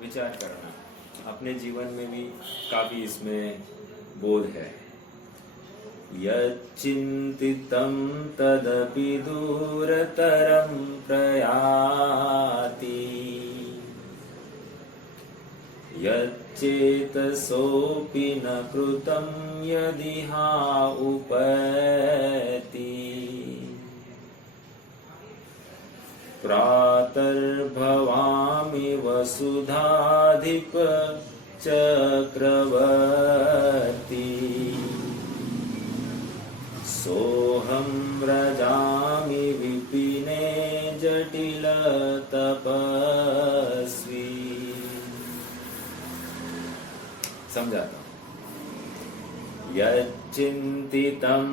विचार करना, अपने जीवन में भी काफी इसमें बोध है। यच्चिन्तितं तदपि दूरतरं प्रयाति, यच्चेतसोऽपि न कृतं यदिहा उपैति, प्रातर्भवामि वसुधाधिप चक्रवर्ती, सोऽहं व्रजामि विपिने जटिल तपस्वी। समझाता हूं। यच्चिन्तितं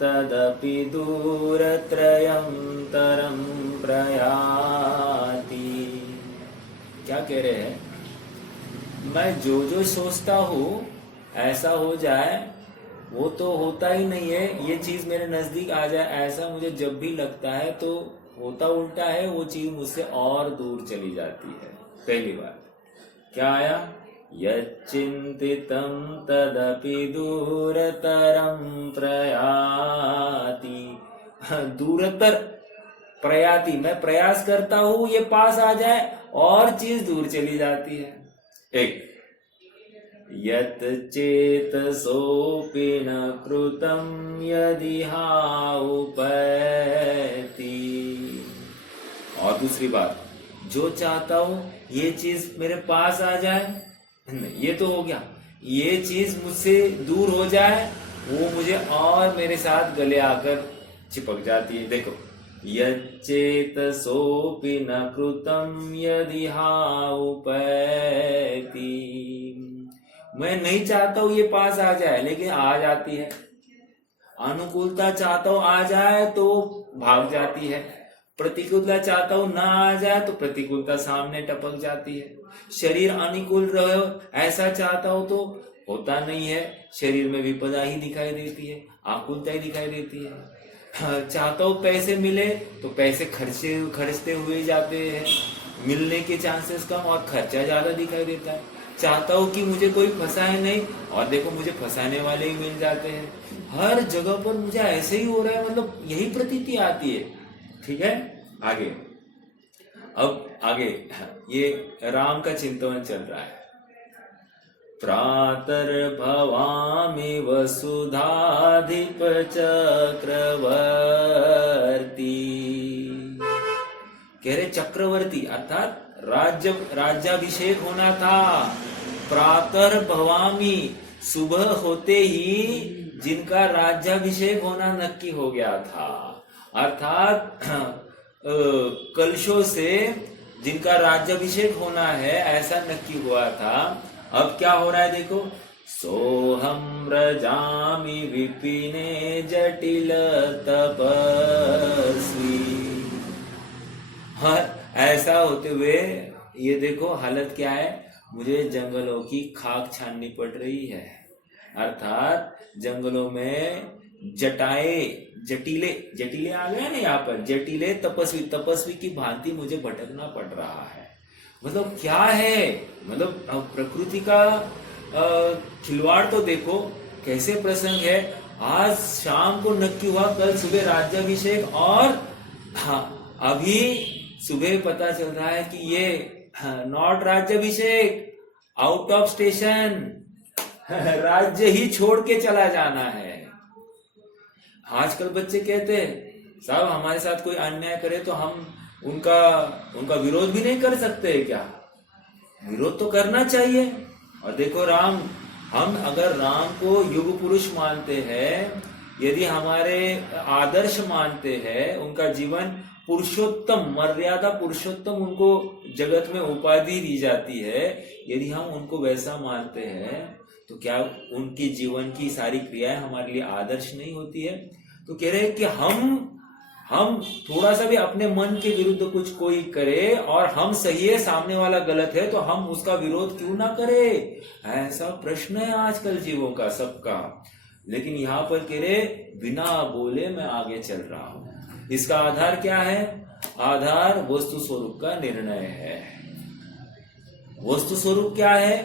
तदपि दूरत्रयं तरं प्रयाति। क्या कह रहे हैं? मैं जो जो सोचता हूं ऐसा हो जाए वो तो होता ही नहीं है, ये चीज मेरे नजदीक आ जाए ऐसा मुझे जब भी लगता है तो होता उल्टा है, वो चीज मुझसे और दूर चली जाती है। पहली बात क्या आया? यच्चिन्तितं तदपि दूरतरं प्रयाति। दूरतर प्रयाति, मैं प्रयास करता हूं ये पास आ जाए और चीज दूर चली जाती है। एक यत् चेतसोऽपि न कृतं यदिहा उपैति। और दूसरी बात, जो चाहता हूं ये चीज मेरे पास आ जाए, ये तो हो गया, ये चीज मुझसे दूर हो जाए वो मुझे और मेरे साथ गले आकर चिपक जाती है। देखो, यच्चेतसोऽपि न कृतं यदिहा उपैति। मैं नहीं चाहता हूं ये पास आ जाए लेकिन आ जाती है। अनुकूलता चाहता हूं आ जाए तो भाग जाती है। प्रतिकूलता चाहता हूं ना आ जाए तो प्रतिकूलता सामने टपक जाती है। शरीर अनुकूल रहे ऐसा चाहता हूं तो होता नहीं है, शरीर में विपदा ही दिखाई देती है, आकुलता ही दिखाई देती है। चाहता हूं पैसे मिले तो पैसे खर्चते हुए जाते हैं, मिलने के चांसेस कम और खर्चा ज्यादा दिखाई देता है। चाहता हूं कि मुझे कोई फंसाए नहीं और देखो मुझे फंसाने वाले ही मिल जाते हैं। हर जगह पर मुझे ऐसे ही हो रहा है, मतलब यही प्रतीति आती है। ठीक है, आगे अब आगे ये राम का चिंतन चल रहा है। प्रातर्भवामि वसुधाधिप चक्रवर्ती। कह रहे चक्रवर्ती अर्थात राज्याभिषेक होना था। प्रातर्भवामि, सुबह होते ही जिनका राज्याभिषेक होना नक्की हो गया था, अर्थात कलशों से जिनका राज्याभिषेक होना है ऐसा नक्की हुआ था। अब क्या हो रहा है देखो, सोहम व्रजामि विपिने जटिल तपस्वी। ऐसा होते हुए ये देखो हालत क्या है, मुझे जंगलों की खाक छाननी पड़ रही है। अर्थात जंगलों में जटिले आ गए ना यहाँ पर, जटिले तपस्वी की भांति मुझे भटकना पड़ रहा है। मतलब क्या है, मतलब प्रकृति का खिलवाड़ तो देखो कैसे प्रसंग है। आज शाम को नक्की हुआ, कल सुबह राज्याभिषेक, और हाँ अभी सुबह पता चल रहा है कि ये नॉट राज्याभिषेक, आउट ऑफ स्टेशन, राज्य ही छोड़ के चला जाना है। आजकल बच्चे कहते हैं साहब हमारे साथ कोई अन्याय करे तो हम उनका विरोध भी नहीं कर सकते क्या? विरोध तो करना चाहिए। और देखो राम, हम अगर राम को युग पुरुष मानते हैं, यदि हमारे आदर्श मानते हैं, उनका जीवन पुरुषोत्तम, मर्यादा पुरुषोत्तम उनको जगत में उपाधि दी जाती है, यदि हम उनको वैसा मानते हैं तो क्या उनकी जीवन की सारी क्रियाएं हमारे लिए आदर्श नहीं होती है? तो कह रहे हैं कि हम थोड़ा सा भी अपने मन के विरुद्ध कुछ कोई करे और हम सही है सामने वाला गलत है तो हम उसका विरोध क्यों ना करें? ऐसा प्रश्न है आजकल जीवों का, सबका। लेकिन यहाँ पर कह रहे बिना बोले मैं आगे चल रहा हूं। इसका आधार क्या है? आधार वस्तु स्वरूप का निर्णय है। वस्तु स्वरूप क्या है?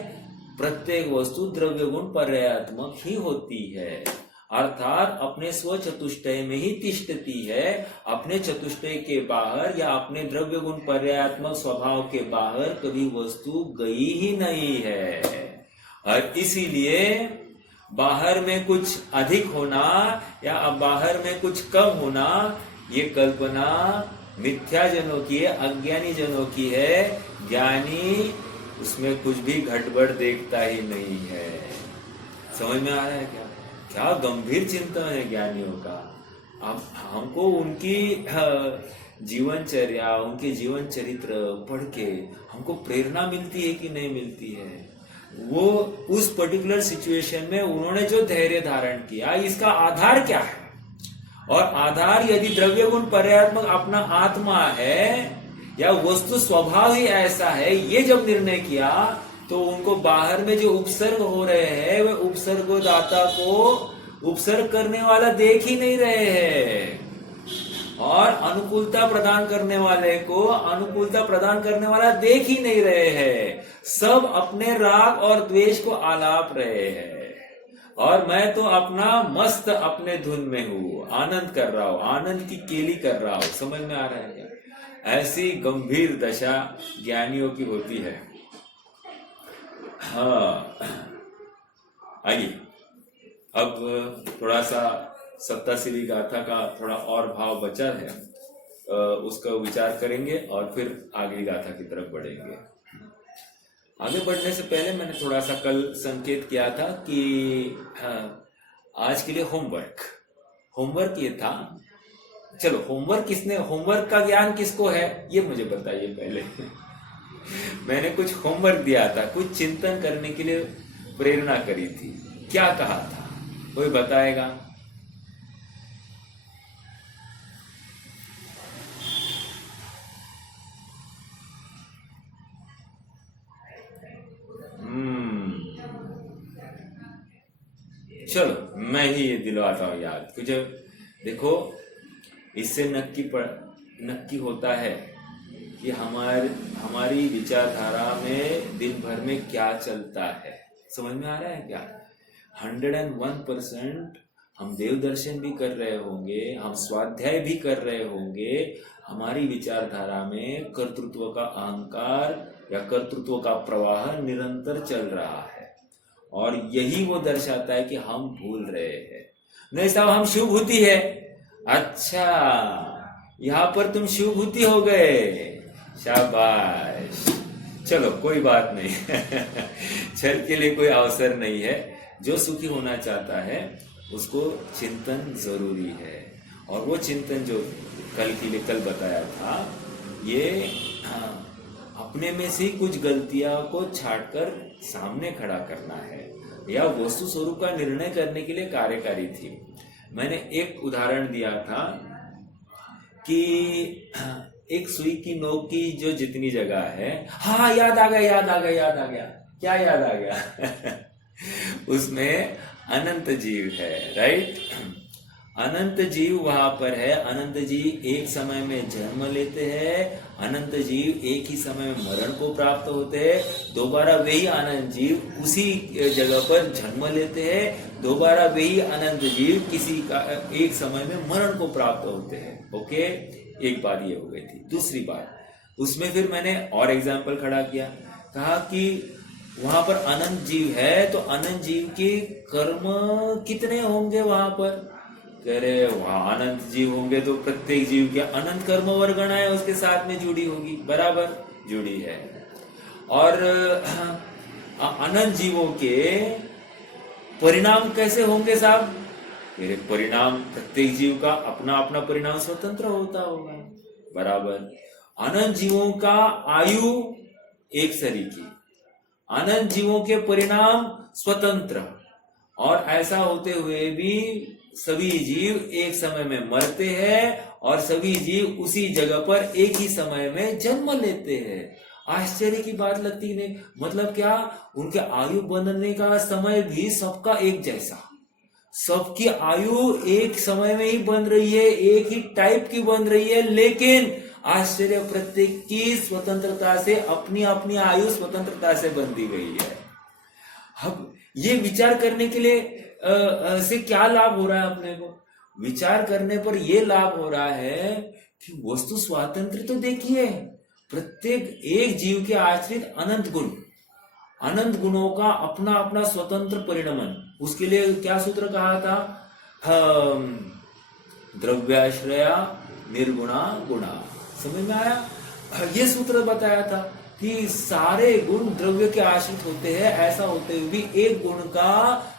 प्रत्येक वस्तु द्रव्य गुण पर्यायात्मक ही होती है, अर्थात अपने स्व चतुष्टय में ही तिष्ठती है। अपने चतुष्टय के बाहर या अपने द्रव्य गुण पर्यायात्मक स्वभाव के बाहर कभी वस्तु गई ही नहीं है। और इसीलिए बाहर में कुछ अधिक होना या बाहर में कुछ कम होना, ये कल्पना मिथ्या जनों की है, अज्ञानी जनों की है। ज्ञानी उसमें कुछ भी घटबड़ देखता ही नहीं है। समझ में आ रहा है क्या? क्या गंभीर चिंतन है ज्ञानियों का। अब हमको उनकी जीवनचर्या, उनके जीवन चरित्र पढ़ के हमको प्रेरणा मिलती है कि नहीं मिलती है? वो उस पर्टिकुलर सिचुएशन में उन्होंने जो धैर्य धारण किया, इसका आधार क्या है? और आधार यदि द्रव्य गुण पर्यायात्मक अपना आत्मा है या वस्तु स्वभाव ही ऐसा है, ये जब निर्णय किया तो उनको बाहर में जो उपसर्ग हो रहे हैं वे उपसर्गदाता को उपसर्ग करने वाला देख ही नहीं रहे हैं, और अनुकूलता प्रदान करने वाले को अनुकूलता प्रदान करने वाला देख ही नहीं रहे हैं। सब अपने राग और द्वेष को आलाप रहे हैं, और मैं तो अपना मस्त अपने धुन में हूं, आनंद कर रहा हूं, आनंद की केली कर रहा हूं। समझ में आ रहा है क्या? ऐसी गंभीर दशा ज्ञानियों की होती है। हाँ, आइए अब थोड़ा सा सप्तशिवी गाथा का थोड़ा और भाव बचा है, उसका विचार करेंगे और फिर आगे गाथा की तरफ बढ़ेंगे। आगे बढ़ने से पहले मैंने थोड़ा सा कल संकेत किया था कि आज के लिए होमवर्क ये था। चलो, होमवर्क का ज्ञान किसको है ये मुझे बताइए पहले। मैंने कुछ होमवर्क दिया था, कुछ चिंतन करने के लिए प्रेरणा करी थी। क्या कहा था? कोई बताएगा? चलो मैं ही ये दिलवाता हूं याद। कुछ देखो, इससे नक्की होता है कि हमारी विचारधारा में दिन भर में क्या चलता है। समझ में आ रहा है क्या? 101% हम देव दर्शन भी कर रहे होंगे, हम स्वाध्याय भी कर रहे होंगे, हमारी विचारधारा में कर्तृत्व का अहंकार या कर्तृत्व का प्रवाह निरंतर चल रहा है, और यही वो दर्शाता है कि हम भूल रहे हैं। नहीं साहब, हम शिवभूति है। अच्छा, यहाँ पर तुम शिवभूति हो गए, शाबाश। चलो कोई बात नहीं। छल के लिए कोई अवसर नहीं है। जो सुखी होना चाहता है उसको चिंतन जरूरी है, और वो चिंतन जो कल बताया था, ये अपने में से कुछ गलतियां को छाटकर सामने खड़ा करना है, या वस्तु स्वरूप का निर्णय करने के लिए कार्यकारी थी। मैंने एक उदाहरण दिया था कि एक सुई की नोक की जो जितनी जगह है, हाँ याद आ गया। क्या याद आ गया? उसमें अनंत जीव है, राइट? अनंत जीव वहां पर है। अनंत जीव एक समय में जन्म लेते हैं, अनंत जीव एक ही समय में मरण को प्राप्त होते हैं, दोबारा वही अनंत जीव उसी जगह पर जन्म लेते हैं, दोबारा वही अनंत जीव किसी का एक समय में मरण को प्राप्त होते हैं। ओके, एक बात ये हो गई थी। दूसरी बात, उसमें फिर मैंने और एग्जाम्पल खड़ा किया, कहा कि वहां पर अनंत जीव है तो अनंत जीव के कर्म कितने होंगे वहां पर? कह रहे वहां अनंत जीव होंगे तो प्रत्येक जीव के अनंत कर्म वर्गणाएं उसके साथ में जुड़ी होगी, बराबर जुड़ी है। और अनंत जीवों के परिणाम कैसे होंगे साहब? मेरे परिणाम, प्रत्येक जीव का अपना अपना परिणाम स्वतंत्र होता होगा, बराबर। अनंत जीवों का आयु एक सरीकी, अनंत जीवों के परिणाम स्वतंत्र, और ऐसा होते हुए भी सभी जीव एक समय में मरते हैं और सभी जीव उसी जगह पर एक ही समय में जन्म लेते हैं। आश्चर्य की बात लगती नहीं? मतलब क्या? उनके आयु बनने का समय भी सबका एक जैसा, सबकी आयु एक समय में ही बन रही है, एक ही टाइप की बन रही है, लेकिन आश्चर्य, प्रत्येक की स्वतंत्रता से, अपनी अपनी आयु स्वतंत्रता से बंधी गई है। अब ये विचार करने के लिए से क्या लाभ हो रहा है अपने को? विचार करने पर यह लाभ हो रहा है कि वस्तु स्वातंत्र तो देखिए, प्रत्येक एक जीव के आश्रित अनंत गुण, अनंत गुणों का अपना अपना स्वतंत्र परिणमन। उसके लिए क्या सूत्र कहा था? द्रव्याश्रया निर्गुणा गुणा। समझ में आया? ये सूत्र बताया था कि सारे गुण द्रव्य के आश्रित होते हैं, ऐसा होते हुए भी एक गुण का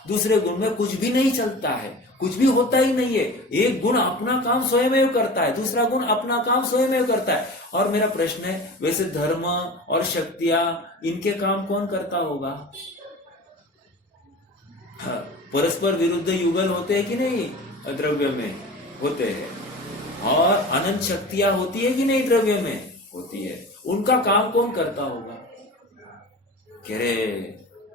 दूसरे गुण में कुछ भी नहीं चलता है, कुछ भी होता ही नहीं है। एक गुण अपना काम स्वयं करता है, दूसरा गुण अपना काम स्वयं करता है। और मेरा प्रश्न है, वैसे धर्म और शक्तियां, इनके काम कौन करता होगा? परस्पर विरुद्ध युगल होते हैं कि नहीं? द्रव्य में होते हैं। और अनंत शक्तियां होती है कि नहीं? द्रव्य में होती है। उनका काम कौन करता होगा? कह रहे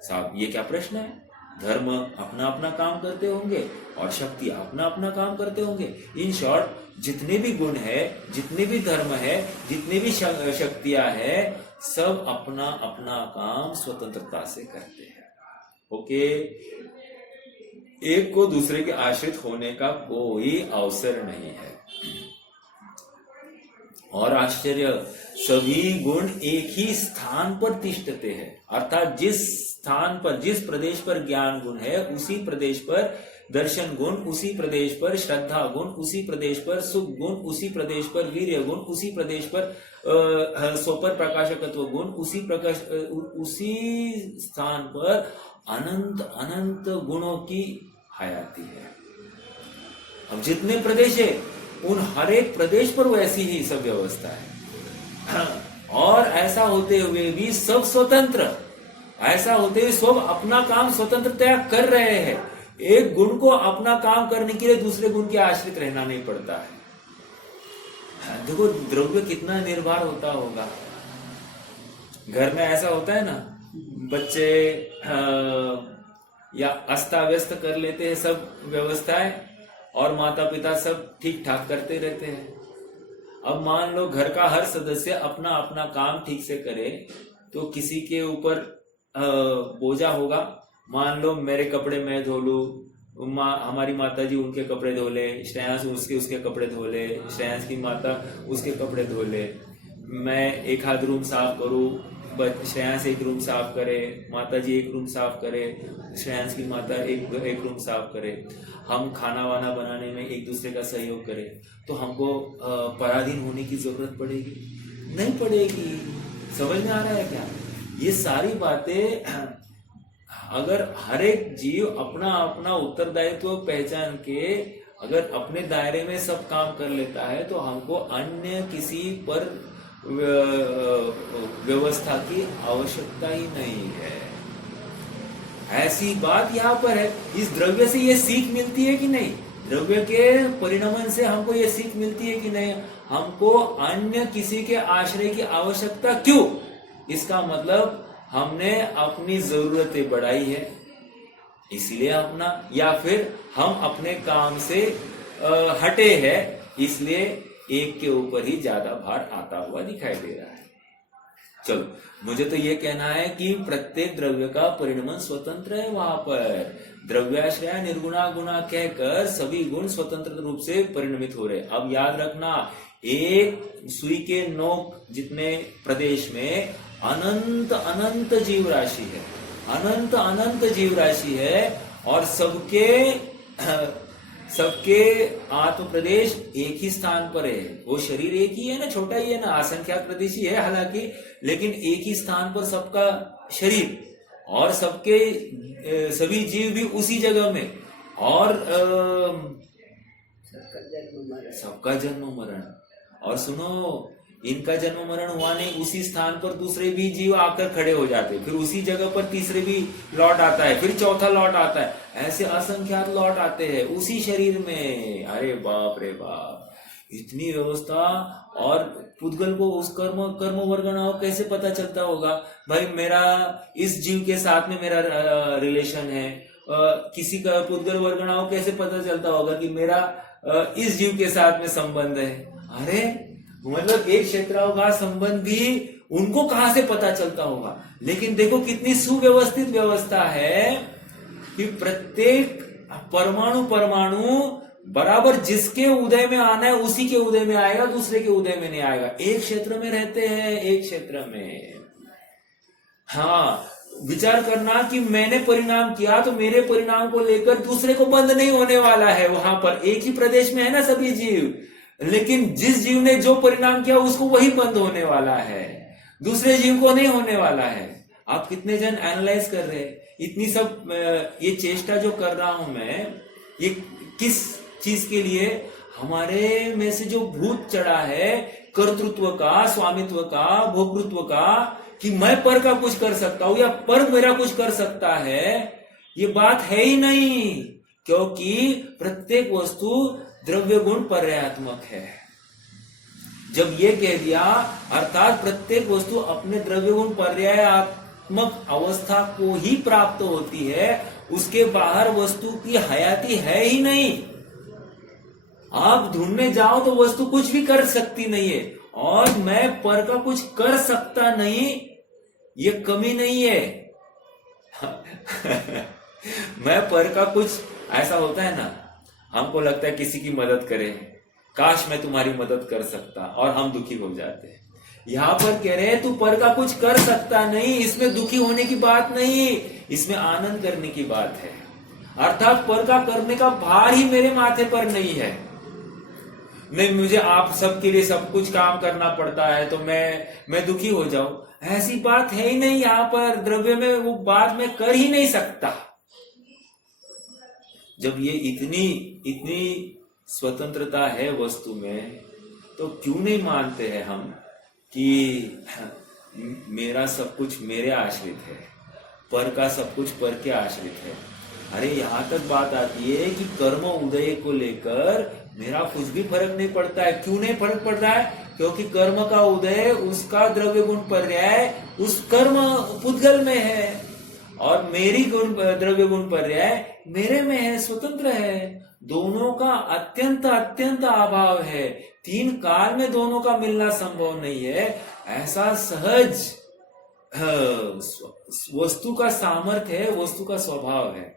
साहब ये क्या प्रश्न है? धर्म अपना अपना काम करते होंगे और शक्ति अपना अपना काम करते होंगे। इन शॉर्ट, जितने भी गुण है, जितने भी धर्म है, जितने भी शक्तियां है, सब अपना अपना काम स्वतंत्रता से करते हैं। ओके, एक को दूसरे के आश्रित होने का कोई अवसर नहीं है। और आश्चर्य, सभी गुण एक ही स्थान पर तिष्ठते हैं। अर्थात जिस स्थान पर, जिस प्रदेश पर ज्ञान गुण है, उसी प्रदेश पर दर्शन गुण, उसी प्रदेश पर श्रद्धा गुण, उसी प्रदेश पर सुख गुण, उसी प्रदेश पर वीर्य गुण, उसी प्रदेश पर सोपर प्रकाशकत्व गुण, उसी स्थान पर अनंत अनंत गुणों की हयाती है। अब जितने प्रदेश है, उन हर एक प्रदेश पर वैसी ही सब व्यवस्था है। और ऐसा होते हुए भी सब स्वतंत्र, ऐसा होते हुए सब अपना काम स्वतंत्रता कर रहे हैं। एक गुण को अपना काम करने के लिए दूसरे गुण के आश्रित रहना नहीं पड़ता है। देखो द्रव्य कितना निर्भर होता होगा। घर में ऐसा होता है ना, बच्चे या अस्ता व्यस्त कर लेते हैं सब व्यवस्थाएं, और माता पिता सब ठीक ठाक करते रहते हैं। अब मान लो घर का हर सदस्य अपना अपना काम ठीक से करे तो किसी के ऊपर बोझा होगा। मान लो मेरे कपड़े मैं धो लूं, हमारी माता जी उनके कपड़े धो ले, श्रेयांश उसके कपड़े धो ले, श्रेयांश की माता उसके कपड़े धो ले, मैं एक हाथ रूम साफ करूं, श्रेयांश एक रूम साफ करे, माता जी एक रूम साफ करे, श्रेयांश की माता एक रूम साफ करे, हम खाना वाना बनाने में एक दूसरे का सहयोग करें, तो हमको पराधीन होने की जरूरत पड़ेगी? नहीं पड़ेगी। समझ में आ रहा है क्या? ये सारी बातें अगर हर एक जीव अपना अपना उत्तरदायित्व पहचान के अगर अपने दायरे में सब काम कर लेता है, तो हमको अन्य किसी पर व्यवस्था की आवश्यकता ही नहीं है। ऐसी बात यहाँ पर है। इस द्रव्य से ये सीख मिलती है कि नहीं? द्रव्य के परिणमन से हमको ये सीख मिलती है कि नहीं? हमको अन्य किसी के आश्रय की आवश्यकता क्यों? इसका मतलब हमने अपनी जरूरतें बढ़ाई है इसलिए अपना, या फिर हम अपने काम से हटे हैं इसलिए एक के ऊपर ही ज्यादा भार आता हुआ दिखाई दे रहा है। चलो, मुझे तो ये कहना है कि प्रत्येक द्रव्य का परिणमन स्वतंत्र है। वहां पर द्रव्याश्रय निर्गुणा गुणा कहकर सभी गुण स्वतंत्र रूप से परिणमित हो रहे। अब याद रखना, एक सुई के नोक जितने प्रदेश में अनंत अनंत जीव राशि है, अनंत अनंत जीव राशि है, और सबके आत्म प्रदेश एक ही स्थान पर है। वो शरीर एक ही है ना, छोटा ही है ना, असंख्यात प्रदेश ही है हालांकि, लेकिन एक ही स्थान पर सबका शरीर, और सभी जीव भी उसी जगह में, और सबका जन्म मरण। और सुनो, इनका जन्म मरण हुआ नहीं, उसी स्थान पर दूसरे भी जीव आकर खड़े हो जाते, फिर उसी जगह पर तीसरे भी लौट आता है, फिर चौथा लौट आता है, ऐसे असंख्यात लौट आते हैं उसी शरीर में। अरे बाप रे बाप, इतनी व्यवस्था। और पुद्गल को उस कर्म वर्गना कैसे पता चलता होगा? भाई मेरा इस जीव के साथ में मेरा रिलेशन है, किसी का पुद्गल वर्गना कैसे पता चलता होगा कि मेरा इस जीव के साथ में संबंध है? अरे मतलब एक क्षेत्र का संबंध भी उनको कहां से पता चलता होगा। लेकिन देखो कितनी सुव्यवस्थित व्यवस्था है कि प्रत्येक परमाणु परमाणु बराबर जिसके उदय में आना है उसी के उदय में आएगा, दूसरे के उदय में नहीं आएगा। एक क्षेत्र में रहते हैं, एक क्षेत्र में। हाँ, विचार करना कि मैंने परिणाम किया तो मेरे परिणाम को लेकर दूसरे को बंद नहीं होने वाला है। वहां पर एक ही प्रदेश में है ना सभी जीव, लेकिन जिस जीव ने जो परिणाम किया उसको वही बंद होने वाला है, दूसरे जीव को नहीं होने वाला है। आप कितने जन एनालाइज कर रहे हैं? इतनी सब ये चेष्टा जो कर रहा हूं मैं, ये किस चीज के लिए? हमारे में से जो भूत चढ़ा है कर्तृत्व का, स्वामित्व का, भोक्तृत्व का, कि मैं पर का कुछ कर सकता हूं या पर मेरा कुछ कर सकता है, ये बात है ही नहीं। क्योंकि प्रत्येक वस्तु द्रव्य गुण पर्यायात्मक है। जब ये कह दिया, अर्थात प्रत्येक वस्तु अपने द्रव्य गुण पर्यायात्मक अवस्था को ही प्राप्त होती है, उसके बाहर वस्तु की हयाती है ही नहीं। आप ढूंढने जाओ तो वस्तु कुछ भी कर सकती नहीं है, और मैं पर का कुछ कर सकता नहीं, ये कमी नहीं है। मैं पर का कुछ, ऐसा होता है ना, हमको लगता है किसी की मदद करें, काश मैं तुम्हारी मदद कर सकता, और हम दुखी हो जाते हैं। यहां पर कह रहे हैं तू पर का कुछ कर सकता नहीं, इसमें दुखी होने की बात नहीं, इसमें आनंद करने की बात है। अर्थात पर का करने का भार ही मेरे माथे पर नहीं है। नहीं, मुझे आप सबके लिए सब कुछ काम करना पड़ता है तो मैं दुखी हो जाऊं, ऐसी बात है ही नहीं। यहां पर द्रव्य में वो बात मैं कर ही नहीं सकता। जब ये इतनी स्वतंत्रता है वस्तु में, तो क्यों नहीं मानते हैं हम कि मेरा सब कुछ मेरे आश्रित है, पर का सब कुछ पर के आश्रित है। अरे यहां तक बात आती है कि कर्म उदय को लेकर मेरा कुछ भी फर्क नहीं पड़ता है। क्यों नहीं फर्क पड़ रहा है? क्योंकि कर्म का उदय, उसका द्रव्य गुण पर्याय उस कर्म पुद्गल में है, और मेरी गुण द्रव्य गुण पर्याय मेरे में है, स्वतंत्र है। दोनों का अत्यंत अत्यंत अभाव है। तीन काल में दोनों का मिलना संभव नहीं है। ऐसा सहज वस्तु का सामर्थ्य है, वस्तु का स्वभाव है।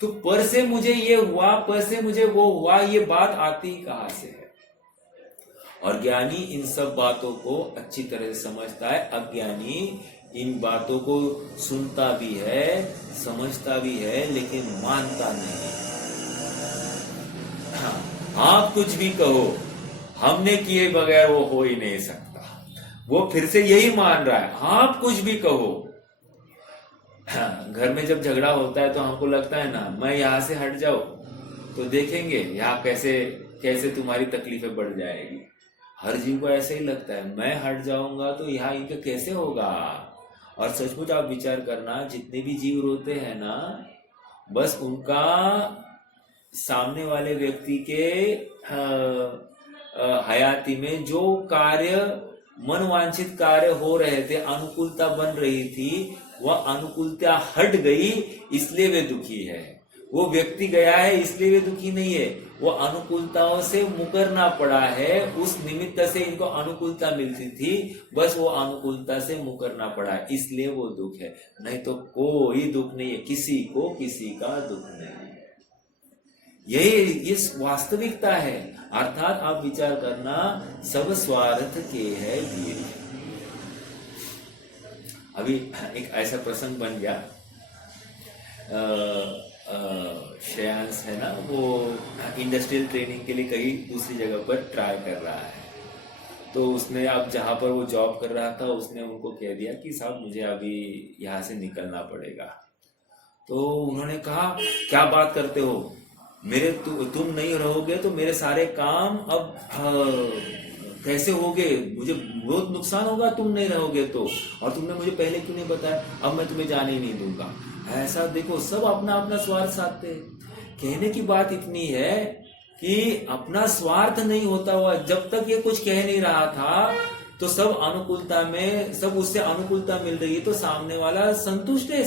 तो पर से मुझे ये हुआ, पर से मुझे वो हुआ, ये बात आती ही कहां से है? और ज्ञानी इन सब बातों को अच्छी तरह से समझता है। अज्ञानी इन बातों को सुनता भी है, समझता भी है, लेकिन मानता नहीं। हाँ, आप कुछ भी कहो, हमने किए बगैर वो हो ही नहीं सकता। वो फिर से यही मान रहा है, आप कुछ भी कहो। हाँ, घर में जब झगड़ा होता है तो हमको लगता है ना, मैं यहां से हट जाऊं तो देखेंगे यहाँ कैसे कैसे तुम्हारी तकलीफें बढ़ जाएगी। हर जीव को ऐसे ही लगता है, मैं हट जाऊंगा तो यहाँ इनका कैसे होगा। और सचमुच आप विचार करना, जितने भी जीव रोते हैं ना, बस उनका सामने वाले व्यक्ति के हयाती में जो कार्य, मनवांछित कार्य हो रहे थे, अनुकूलता बन रही थी, वह अनुकूलता हट गई, इसलिए वे दुखी है। वो व्यक्ति गया है इसलिए वे दुखी नहीं है, वो अनुकूलताओं से मुकरना पड़ा है। उस निमित्त से इनको अनुकूलता मिलती थी, बस वो अनुकूलता से मुकरना पड़ा, इसलिए वो दुख है। नहीं तो कोई दुख नहीं है, किसी को किसी का दुख नहीं। यही इस वास्तविकता है। अर्थात आप विचार करना, सब स्वार्थ के है वीर। अभी एक ऐसा प्रसंग बन गया, श्रेयांश है ना, वो इंडस्ट्रियल ट्रेनिंग के लिए कहीं दूसरी जगह पर ट्राई कर रहा है। तो उसने, अब जहां पर वो जॉब कर रहा था, उसने उनको कह दिया कि साहब मुझे अभी यहाँ से निकलना पड़ेगा। तो उन्होंने कहा, क्या बात करते हो, मेरे तुम नहीं रहोगे तो मेरे सारे काम अब कैसे होगे, मुझे बहुत नुकसान होगा तुम नहीं रहोगे तो, और तुमने मुझे पहले क्यों नहीं बताया, अब मैं तुम्हें जाने ही नहीं दूंगा। ऐसा देखो, सब अपना अपना स्वार्थ साधते हैं। कहने की बात इतनी है कि अपना स्वार्थ नहीं होता हुआ, जब तक ये कुछ कह नहीं रहा था तो सब अनुकूलता में, सब उससे अनुकूलता मिल रही है तो सामने वाला संतुष्ट है